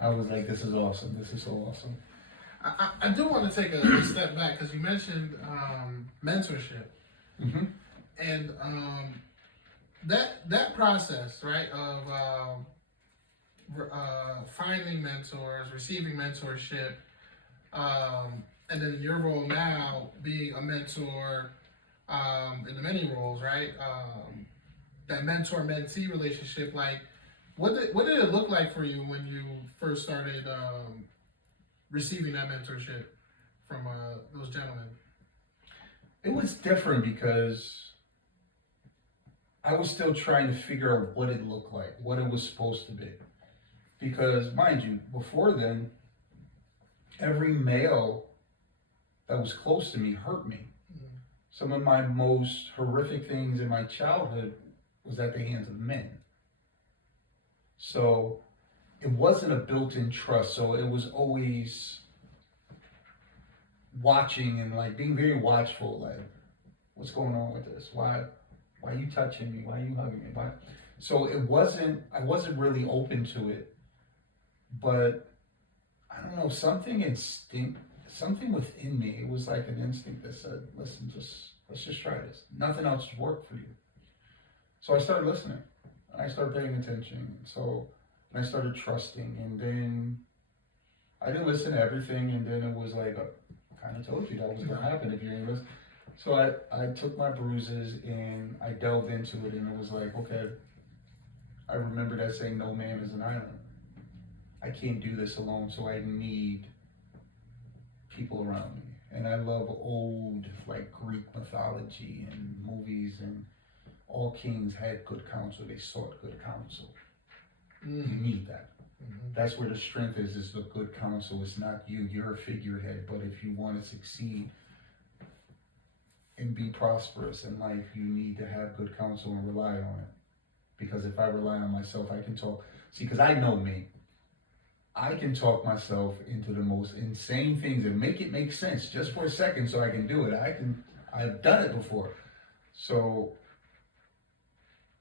I was like, this is awesome. This is so awesome. I do want to take a step back because you mentioned mentorship. Mm-hmm. And that process, right, of finding mentors, receiving mentorship, and then your role now being a mentor in the many roles, right? That mentor-mentee relationship, like, what did it look like for you when you first started receiving that mentorship from those gentlemen? It was different because I was still trying to figure out what it looked like, what it was supposed to be. Because, mind you, before then, every male that was close to me hurt me. Mm-hmm. Some of my most horrific things in my childhood was at the hands of men. So it wasn't a built-in trust. So it was always watching and like being very watchful, like, what's going on with this? Why are you touching me? Why are you hugging me? Why? So I wasn't really open to it, but I don't know, something within me, it was like an instinct that said, listen, let's just try this. Nothing else worked for you. So I started listening. I started paying attention. And I started trusting, and then I didn't listen to everything, and then it was like, I kind of told you that was going to happen if you didn't listen. So I took my bruises and I delved into it, and it was like, okay, I remember that saying, no man is an island. I can't do this alone, so I need people around me. And I love old, like, Greek mythology and movies, and all kings had good counsel. They sought good counsel. You need that. Mm-hmm. That's where the strength is the good counsel. It's not you. You're a figurehead, but if you want to succeed and be prosperous in life, you need to have good counsel and rely on it. Because if I rely on myself, I can talk. See, because I know me. I can talk myself into the most insane things and make it make sense just for a second so I can do it. I've done it before. So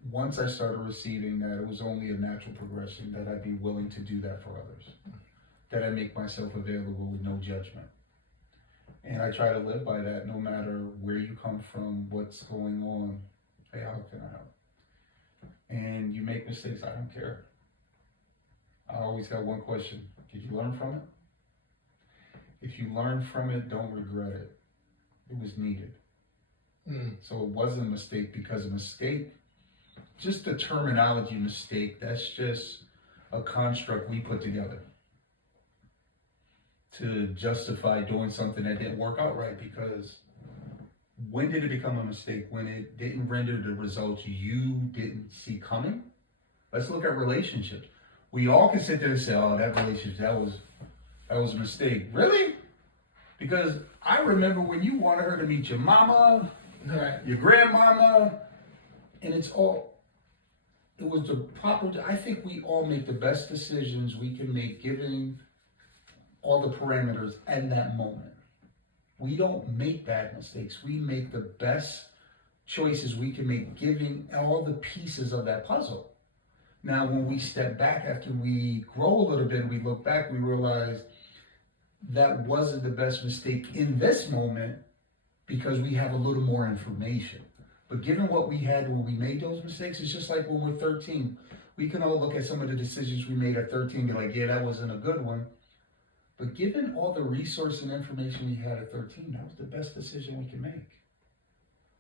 once I started receiving that, it was only a natural progression that I'd be willing to do that for others. That I make myself available with no judgment. And I try to live by that no matter where you come from, what's going on. Hey, how can I help? And you make mistakes, I don't care. I always got one question. Did you learn from it? If you learn from it, don't regret it. It was needed. So it wasn't a mistake, because a mistake, just the terminology mistake, that's just a construct we put together to justify doing something that didn't work out right. Because when did it become a mistake? When it didn't render the results you didn't see coming? Let's look at relationships. We all can sit there and say, oh, that relationship, that was a mistake. Really? Because I remember when you wanted her to meet your mama, Right. your grandmama, and it was the proper, I think we all make the best decisions we can make given all the parameters at that moment. We don't make bad mistakes. We make the best choices we can make given all the pieces of that puzzle. Now, when we step back after we grow a little bit and we look back, we realize that wasn't the best mistake in this moment because we have a little more information. But given what we had when we made those mistakes, it's just like when we're 13. We can all look at some of the decisions we made at 13 and be like, yeah, that wasn't a good one. But given all the resource and information we had at 13, that was the best decision we can make.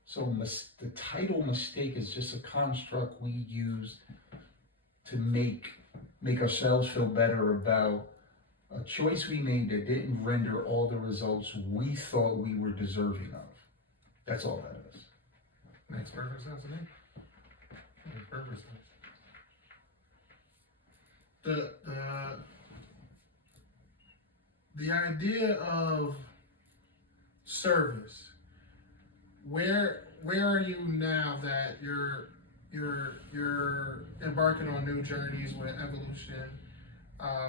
So the title mistake is just a construct we use to make ourselves feel better about a choice we made that didn't render all the results we thought we were deserving of. That's all that is. Makes perfect sense to me. Makes perfect sense. The idea of service, where where are you now that you're embarking on new journeys with Evolution?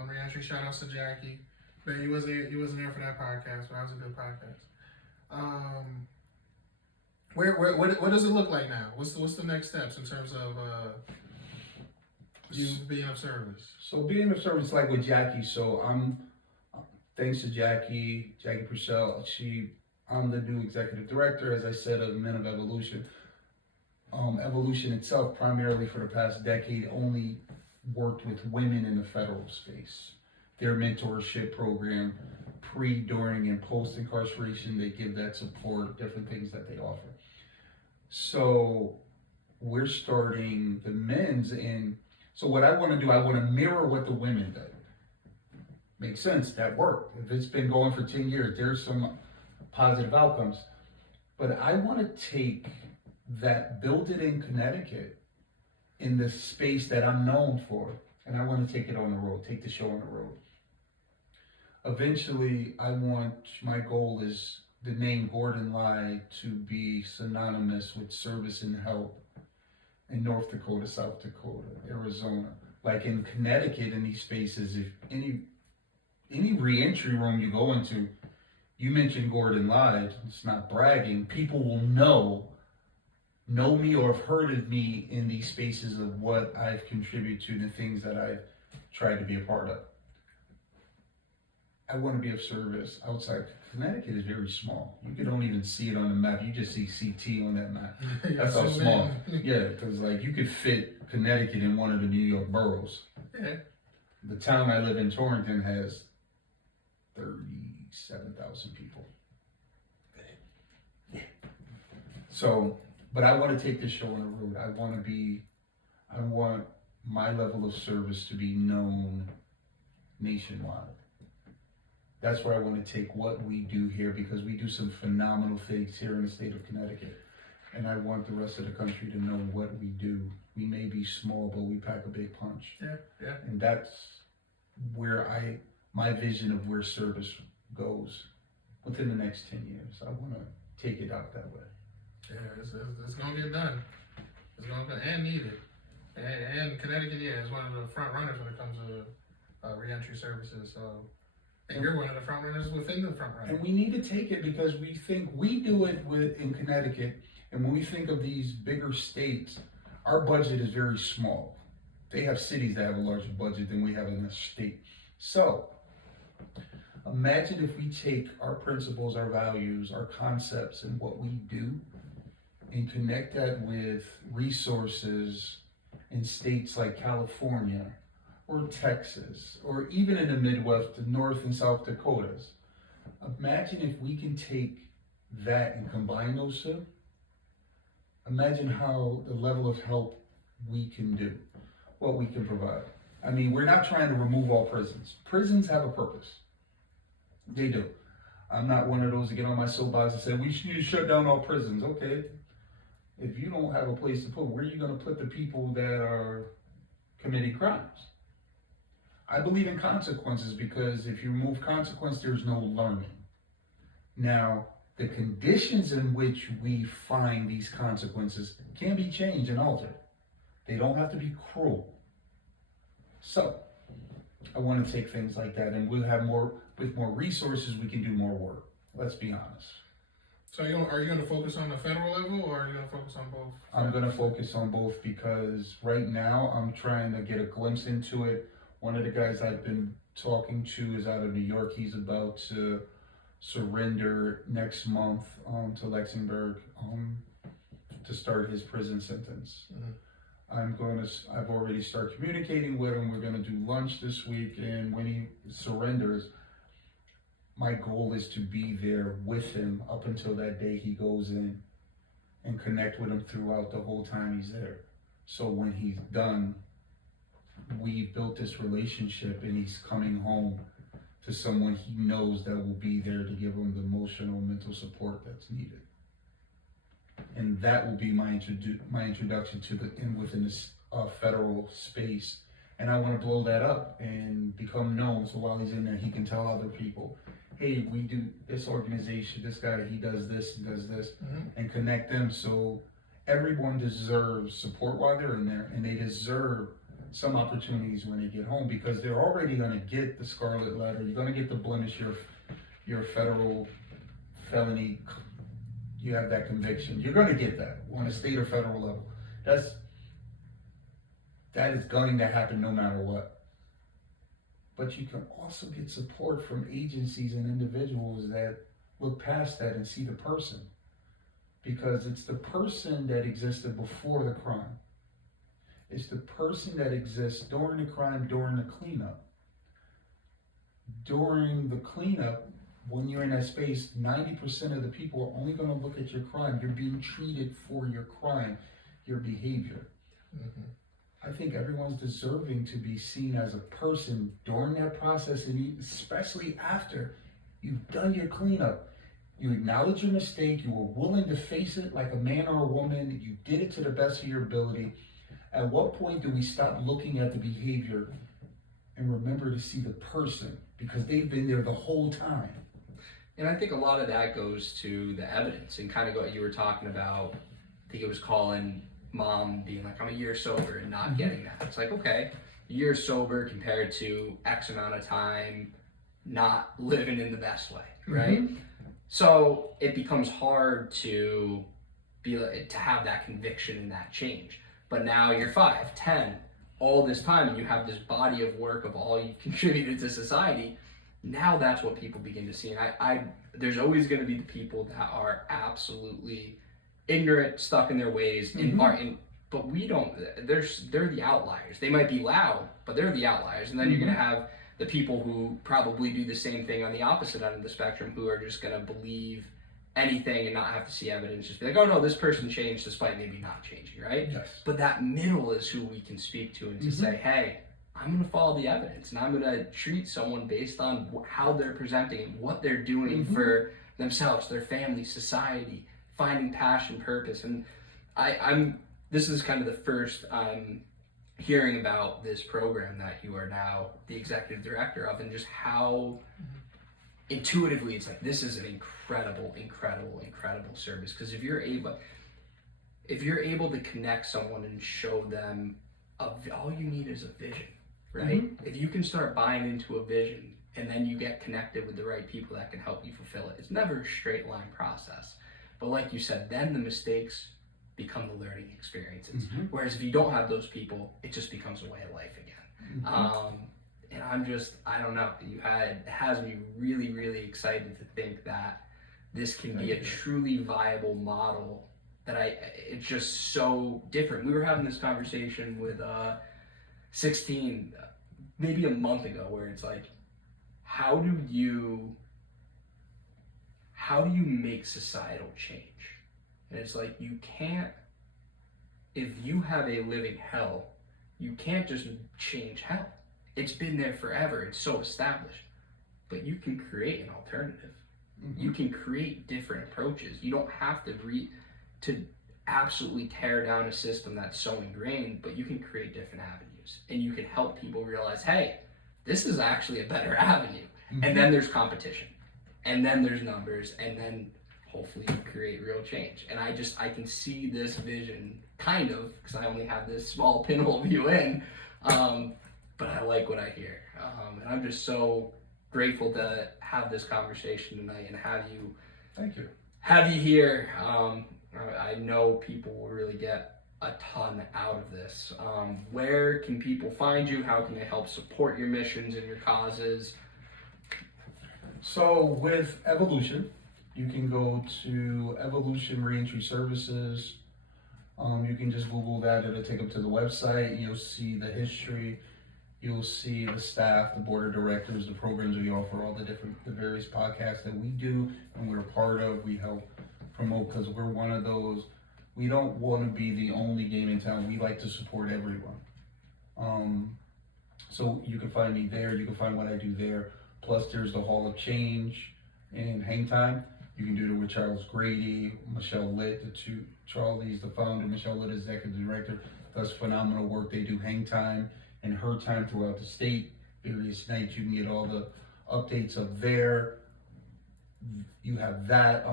Reentry, shout outs to Jackie. Man, he wasn't there for that podcast, but that was a good podcast. What does it look like now? What's the next steps in terms of you being of service? So being of service, like with Jackie, so I'm, thanks to Jackie Purcell, I'm the new executive director, as I said, of Men of Evolution. Evolution itself, primarily for the past decade, only worked with women in the federal space. Their mentorship program, pre, during, and post incarceration, they give that support, different things that they offer. So we're starting the men's, and so what I want to do, I want to mirror what the women did. Makes sense, that worked. If it's been going for 10 years, there's some positive outcomes. But I want to take that, build it in Connecticut, in the space that I'm known for, and I want to take it on the road, take the show on the road. Eventually, my goal is the name Gordon Lye to be synonymous with service and help in North Dakota, South Dakota, Arizona. Like in Connecticut, in these spaces, if any reentry room you go into, you mention Gordon Lye, it's not bragging, people will know me or have heard of me in these spaces of what I've contributed to, the things that I've tried to be a part of. I want to be of service outside. Connecticut is very small. You don't even see it on the map. You just see CT on that map. That's how small. Yeah, because like you could fit Connecticut in one of the New York boroughs. Yeah. The town I live in, Torrington, has 37,000 people. So, but I want to take this show on the road. I want my level of service to be known nationwide. That's where I want to take what we do here, because we do some phenomenal things here in the state of Connecticut. And I want the rest of the country to know what we do. We may be small, but we pack a big punch. Yeah. And that's where my vision of where service goes within the next 10 years. I want to take it out that way. Yeah, it's gonna get done. It's gonna get and needed. And Connecticut, yeah, is one of the front runners when it comes to reentry services. So, and you're one of the front runners within the front runners. And we need to take it because we think we do it in Connecticut. And when we think of these bigger states, our budget is very small. They have cities that have a larger budget than we have in a state. So, imagine if we take our principles, our values, our concepts, and what we do, and connect that with resources in states like California, or Texas, or even in the Midwest, the North and South Dakotas. Imagine if we can take that and combine those two. Imagine how the level of help we can do, what we can provide. I mean, we're not trying to remove all prisons. Prisons have a purpose. They do. I'm not one of those to get on my soapbox and say, we should need to shut down all prisons. Okay. If you don't have a place to put, where are you going to put the people that are committing crimes? I believe in consequences, because if you remove consequence, there's no learning. Now, the conditions in which we find these consequences can be changed and altered. They don't have to be cruel. So, I want to take things like that, and we'll have with more resources, we can do more work. Let's be honest. So are you going to focus on the federal level, or are you going to focus on both? I'm going to focus on both, because right now I'm trying to get a glimpse into it. One of the guys I've been talking to is out of New York. He's about to surrender next month to Lexingburg to start his prison sentence. Mm-hmm. I've already started communicating with him. We're going to do lunch this week, and when he surrenders, my goal is to be there with him up until that day he goes in, and connect with him throughout the whole time he's there. So when he's done, we've built this relationship, and he's coming home to someone he knows that will be there to give him the emotional, mental support that's needed. And that will be my introduction to within this federal space. And I want to blow that up and become known, so while he's in there, he can tell other people, hey, we do this organization, this guy, he does this and does this, and connect them. So everyone deserves support while they're in there, and they deserve some opportunities when they get home, because they're already going to get the scarlet letter. You're going to get the blemish. You're a federal felony. You have that conviction. You're going to get that on a state or federal level. That is going to happen no matter what. But you can also get support from agencies and individuals that look past that and see the person. Because it's the person that existed before the crime. It's the person that exists during the crime, during the cleanup. During the cleanup, when you're in that space, 90% of the people are only going to look at your crime. You're being treated for your crime, your behavior. I think everyone's deserving to be seen as a person during that process, and especially after you've done your cleanup. You acknowledge your mistake, you were willing to face it like a man or a woman, you did it to the best of your ability. At what point do we stop looking at the behavior and remember to see the person? Because they've been there the whole time. And I think a lot of that goes to the evidence and kind of what you were talking about. I think it was calling mom being like, I'm a year sober and not getting that. It's like, okay, a year sober compared to X amount of time not living in the best way, right? So it becomes hard to have that conviction and that change. But now you're 5, 10, all this time, and you have this body of work of all you've contributed to society. Now that's what people begin to see. And there's always going to be the people that are absolutely ignorant, stuck in their ways, but we don't. They're the outliers. They might be loud, but they're the outliers. And then you're going to have the people who probably do the same thing on the opposite end of the spectrum, who are just going to believe anything and not have to see evidence. Just be like, oh no, this person changed despite maybe not changing, right? Yes. But that middle is who we can speak to and to say, hey, I'm going to follow the evidence, and I'm going to treat someone based on how they're presenting and what they're doing for themselves, their family, society, finding passion, purpose. And this is kind of the first I'm hearing about this program that you are now the executive director of, and just how intuitively it's like, this is an incredible service. Because if you're able to connect someone and show them all you need is a vision, right? If you can start buying into a vision, and then you get connected with the right people that can help you fulfill it. It's never a straight line process. But like you said, then the mistakes become the learning experiences. Whereas if you don't have those people, it just becomes a way of life again. And I don't know, it has me really, really excited to think that this can be a truly viable model that it's just so different. We were having this conversation with 16 maybe a month ago, where it's like, how do you make societal change? And it's like, you can't, if you have a living hell, you can't just change hell. It's been there forever, it's so established. But you can create an alternative. You can create different approaches. You don't have to absolutely tear down a system that's so ingrained, but you can create different avenues. And you can help people realize, hey, this is actually a better avenue. And then there's competition. And then there's numbers. And then hopefully you create real change. And I can see this vision, kind of, because I only have this small pinhole view in, but I like what I hear. And I'm just so grateful to have this conversation tonight and have you. Thank you. Have you here. I know people will really get a ton out of this. Where can people find you? How can they help support your missions and your causes? So with Evolution, you can go to Evolution Reentry Services. You can just Google that. It'll take up to the website. You'll see the history. You'll see the staff, the board of directors, the programs we offer, all the various podcasts that we do and we're a part of. We help promote, because we're one of those. We don't want to be the only game in town. We like to support everyone. So you can find me there. You can find what I do there. Plus, there's the Hall of Change in Hang Time. You can do it with Charles Grady, Michelle Litt, the two. Charlie's the founder, Michelle Litt is executive director. Does phenomenal work. They do Hang Time and Her Time throughout the state. Various nights, you can get all the updates of there. you have that.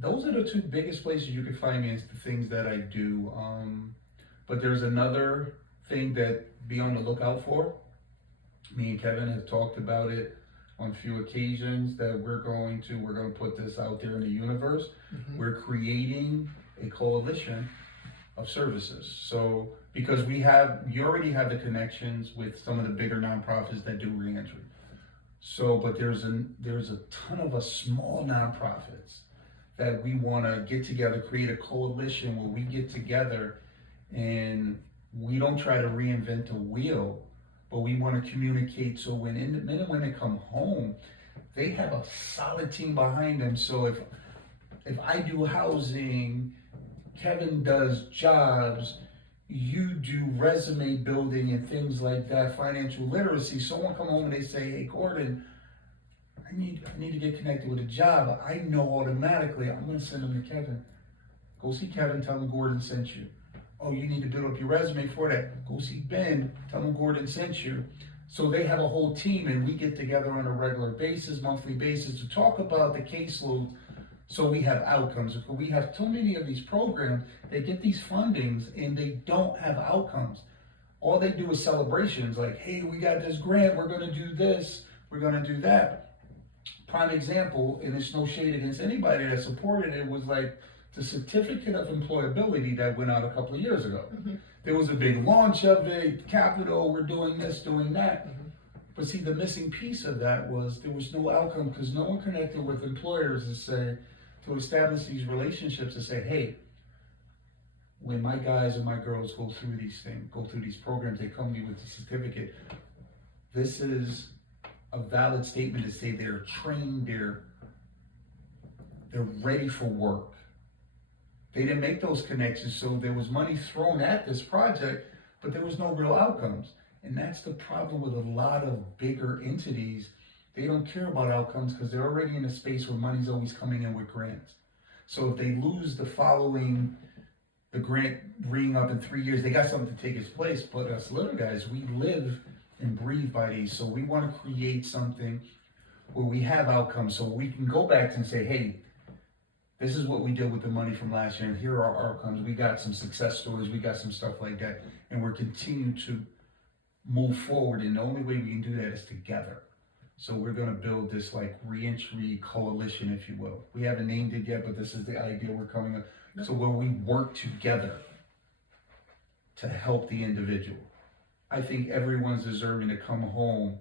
Those are the two biggest places you can find me. Is the things that I do. But there's another thing that be on the lookout for. Me and Kevin have talked about it on a few occasions that we're going to put this out there in the universe. Mhm. We're creating a coalition of services. So because you already have the connections with some of the bigger nonprofits that do reentry. So, but there's a ton of us small nonprofits that we want to get together, create a coalition where we get together and we don't try to reinvent the wheel, but we want to communicate so when men and women come home, they have a solid team behind them. So if I do housing, Kevin does jobs, you do resume building and things like that, financial literacy. Someone come home and they say, hey Gordon, I need to get connected with a job. I know automatically, I'm gonna send them to Kevin. Go see Kevin, tell him Gordon sent you. Oh, you need to build up your resume for that. Go see Ben, tell him Gordon sent you. So they have a whole team and we get together on a regular basis, monthly basis to talk about the caseload. So we have outcomes. We have too many of these programs, they get these fundings and they don't have outcomes. All they do is celebrations like, hey, we got this grant, we're gonna do this, we're gonna do that. Prime example, and it's no shade against anybody that supported it, was like the certificate of employability that went out a couple of years ago. Mhm. There was a big launch of it, capital, we're doing this, doing that. Mhm. But see, the missing piece of that was there was no outcome because no one connected with employers to establish these relationships and say, hey, when my guys and my girls go through these things, go through these programs, they come to me with a certificate. This is a valid statement to say they're trained, they're ready for work. They didn't make those connections, so there was money thrown at this project, but there was no real outcomes. And that's the problem with a lot of bigger entities. They don't care about outcomes because they're already in a space where money's always coming in with grants. So if they lose the grant ringing up in 3 years, they got something to take its place. But us little guys, we live and breathe by these. So we want to create something where we have outcomes so we can go back and say, hey, this is what we did with the money from last year, and here are our outcomes. We got some success stories, we got some stuff like that, and we're continuing to move forward, and the only way we can do that is together. So we're gonna build this like reentry coalition, if you will. We haven't named it yet, but this is the idea we're coming up. So where we work together to help the individual. I think everyone's deserving to come home,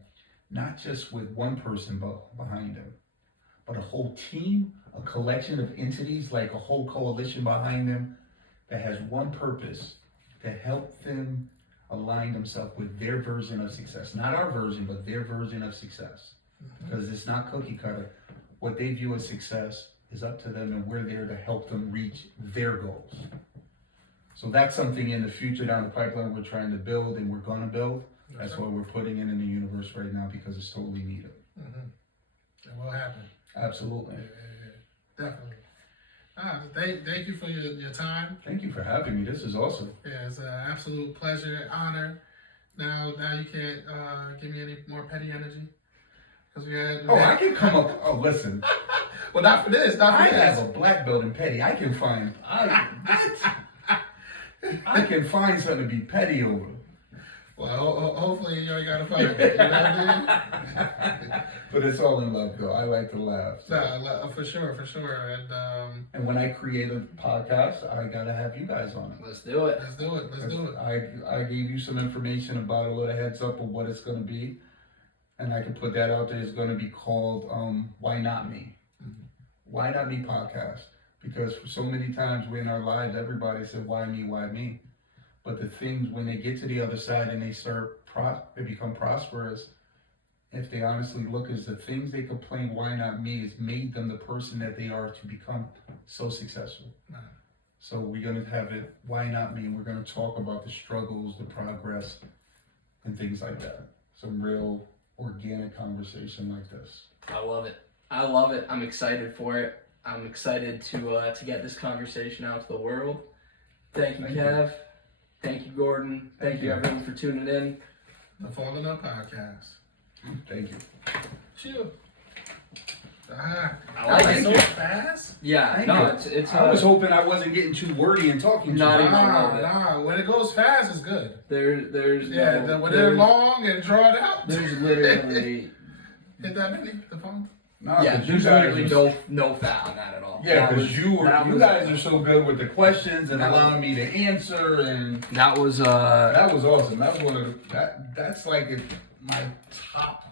not just with one person behind them, but a whole team, a collection of entities, like a whole coalition behind them that has one purpose, to help them align themselves with their version of success. Not our version, but their version of success. Because it's not cookie cutter. What they view as success is up to them, and we're there to help them reach their goals. So that's something in the future down the pipeline we're trying to build and we're gonna build. That's what we're putting in the universe right now because it's totally needed. Mm-hmm. It will happen. Absolutely. Yeah, definitely. Thank you for your time. Thank you for having me. This is awesome. Yeah, it's an absolute pleasure, honor. Now you can't give me any more petty energy because we had. Oh, I can come up. Oh, listen. Well, not for this. Not for I this. have a black belt in petty. I can find. I can find something to be petty over. Well, hopefully you ain't gotta fight it. You know what I mean? But it's all in love, though. I like to laugh. So. No, for sure. And when I create a podcast, I gotta have you guys on it. Let's do it. Let's do it. I gave you some information about a little heads up of what it's gonna be, and I can put that out there. It's gonna be called "Why Not Me." Mm-hmm. Why Not Me podcast? Because for so many times we in our lives, everybody said, "Why me? Why me?" But the things when they get to the other side and they become prosperous. If they honestly look, as the things they complain, why not me, has made them the person that they are to become so successful. Right. So we're going to have it, why not me? We're going to talk about the struggles, the progress, and things like that. Some real organic conversation like this. I love it. I'm excited for it. I'm excited to get this conversation out to the world. Thank you, Kev. Thank you, Gordon. Thank you, everyone, for tuning in. The Falling Up Podcast. Thank you. Cheers. Ah, I like that was it. so fast. Yeah, Thank no, you. it's I was hoping I wasn't getting too wordy and talking too Not much. even a little bit. Nah. When it goes fast, it's good. there's Yeah, no, when they're there's, long and drawn out. there's literally Hit that mini, the phone. Nah, yeah, 'cause you there's guys literally was- no fat on that at all. Yeah, That because was- you that was- guys are so good with the questions and That was- allowing me to answer, and That was that was awesome. That was one of that's like my top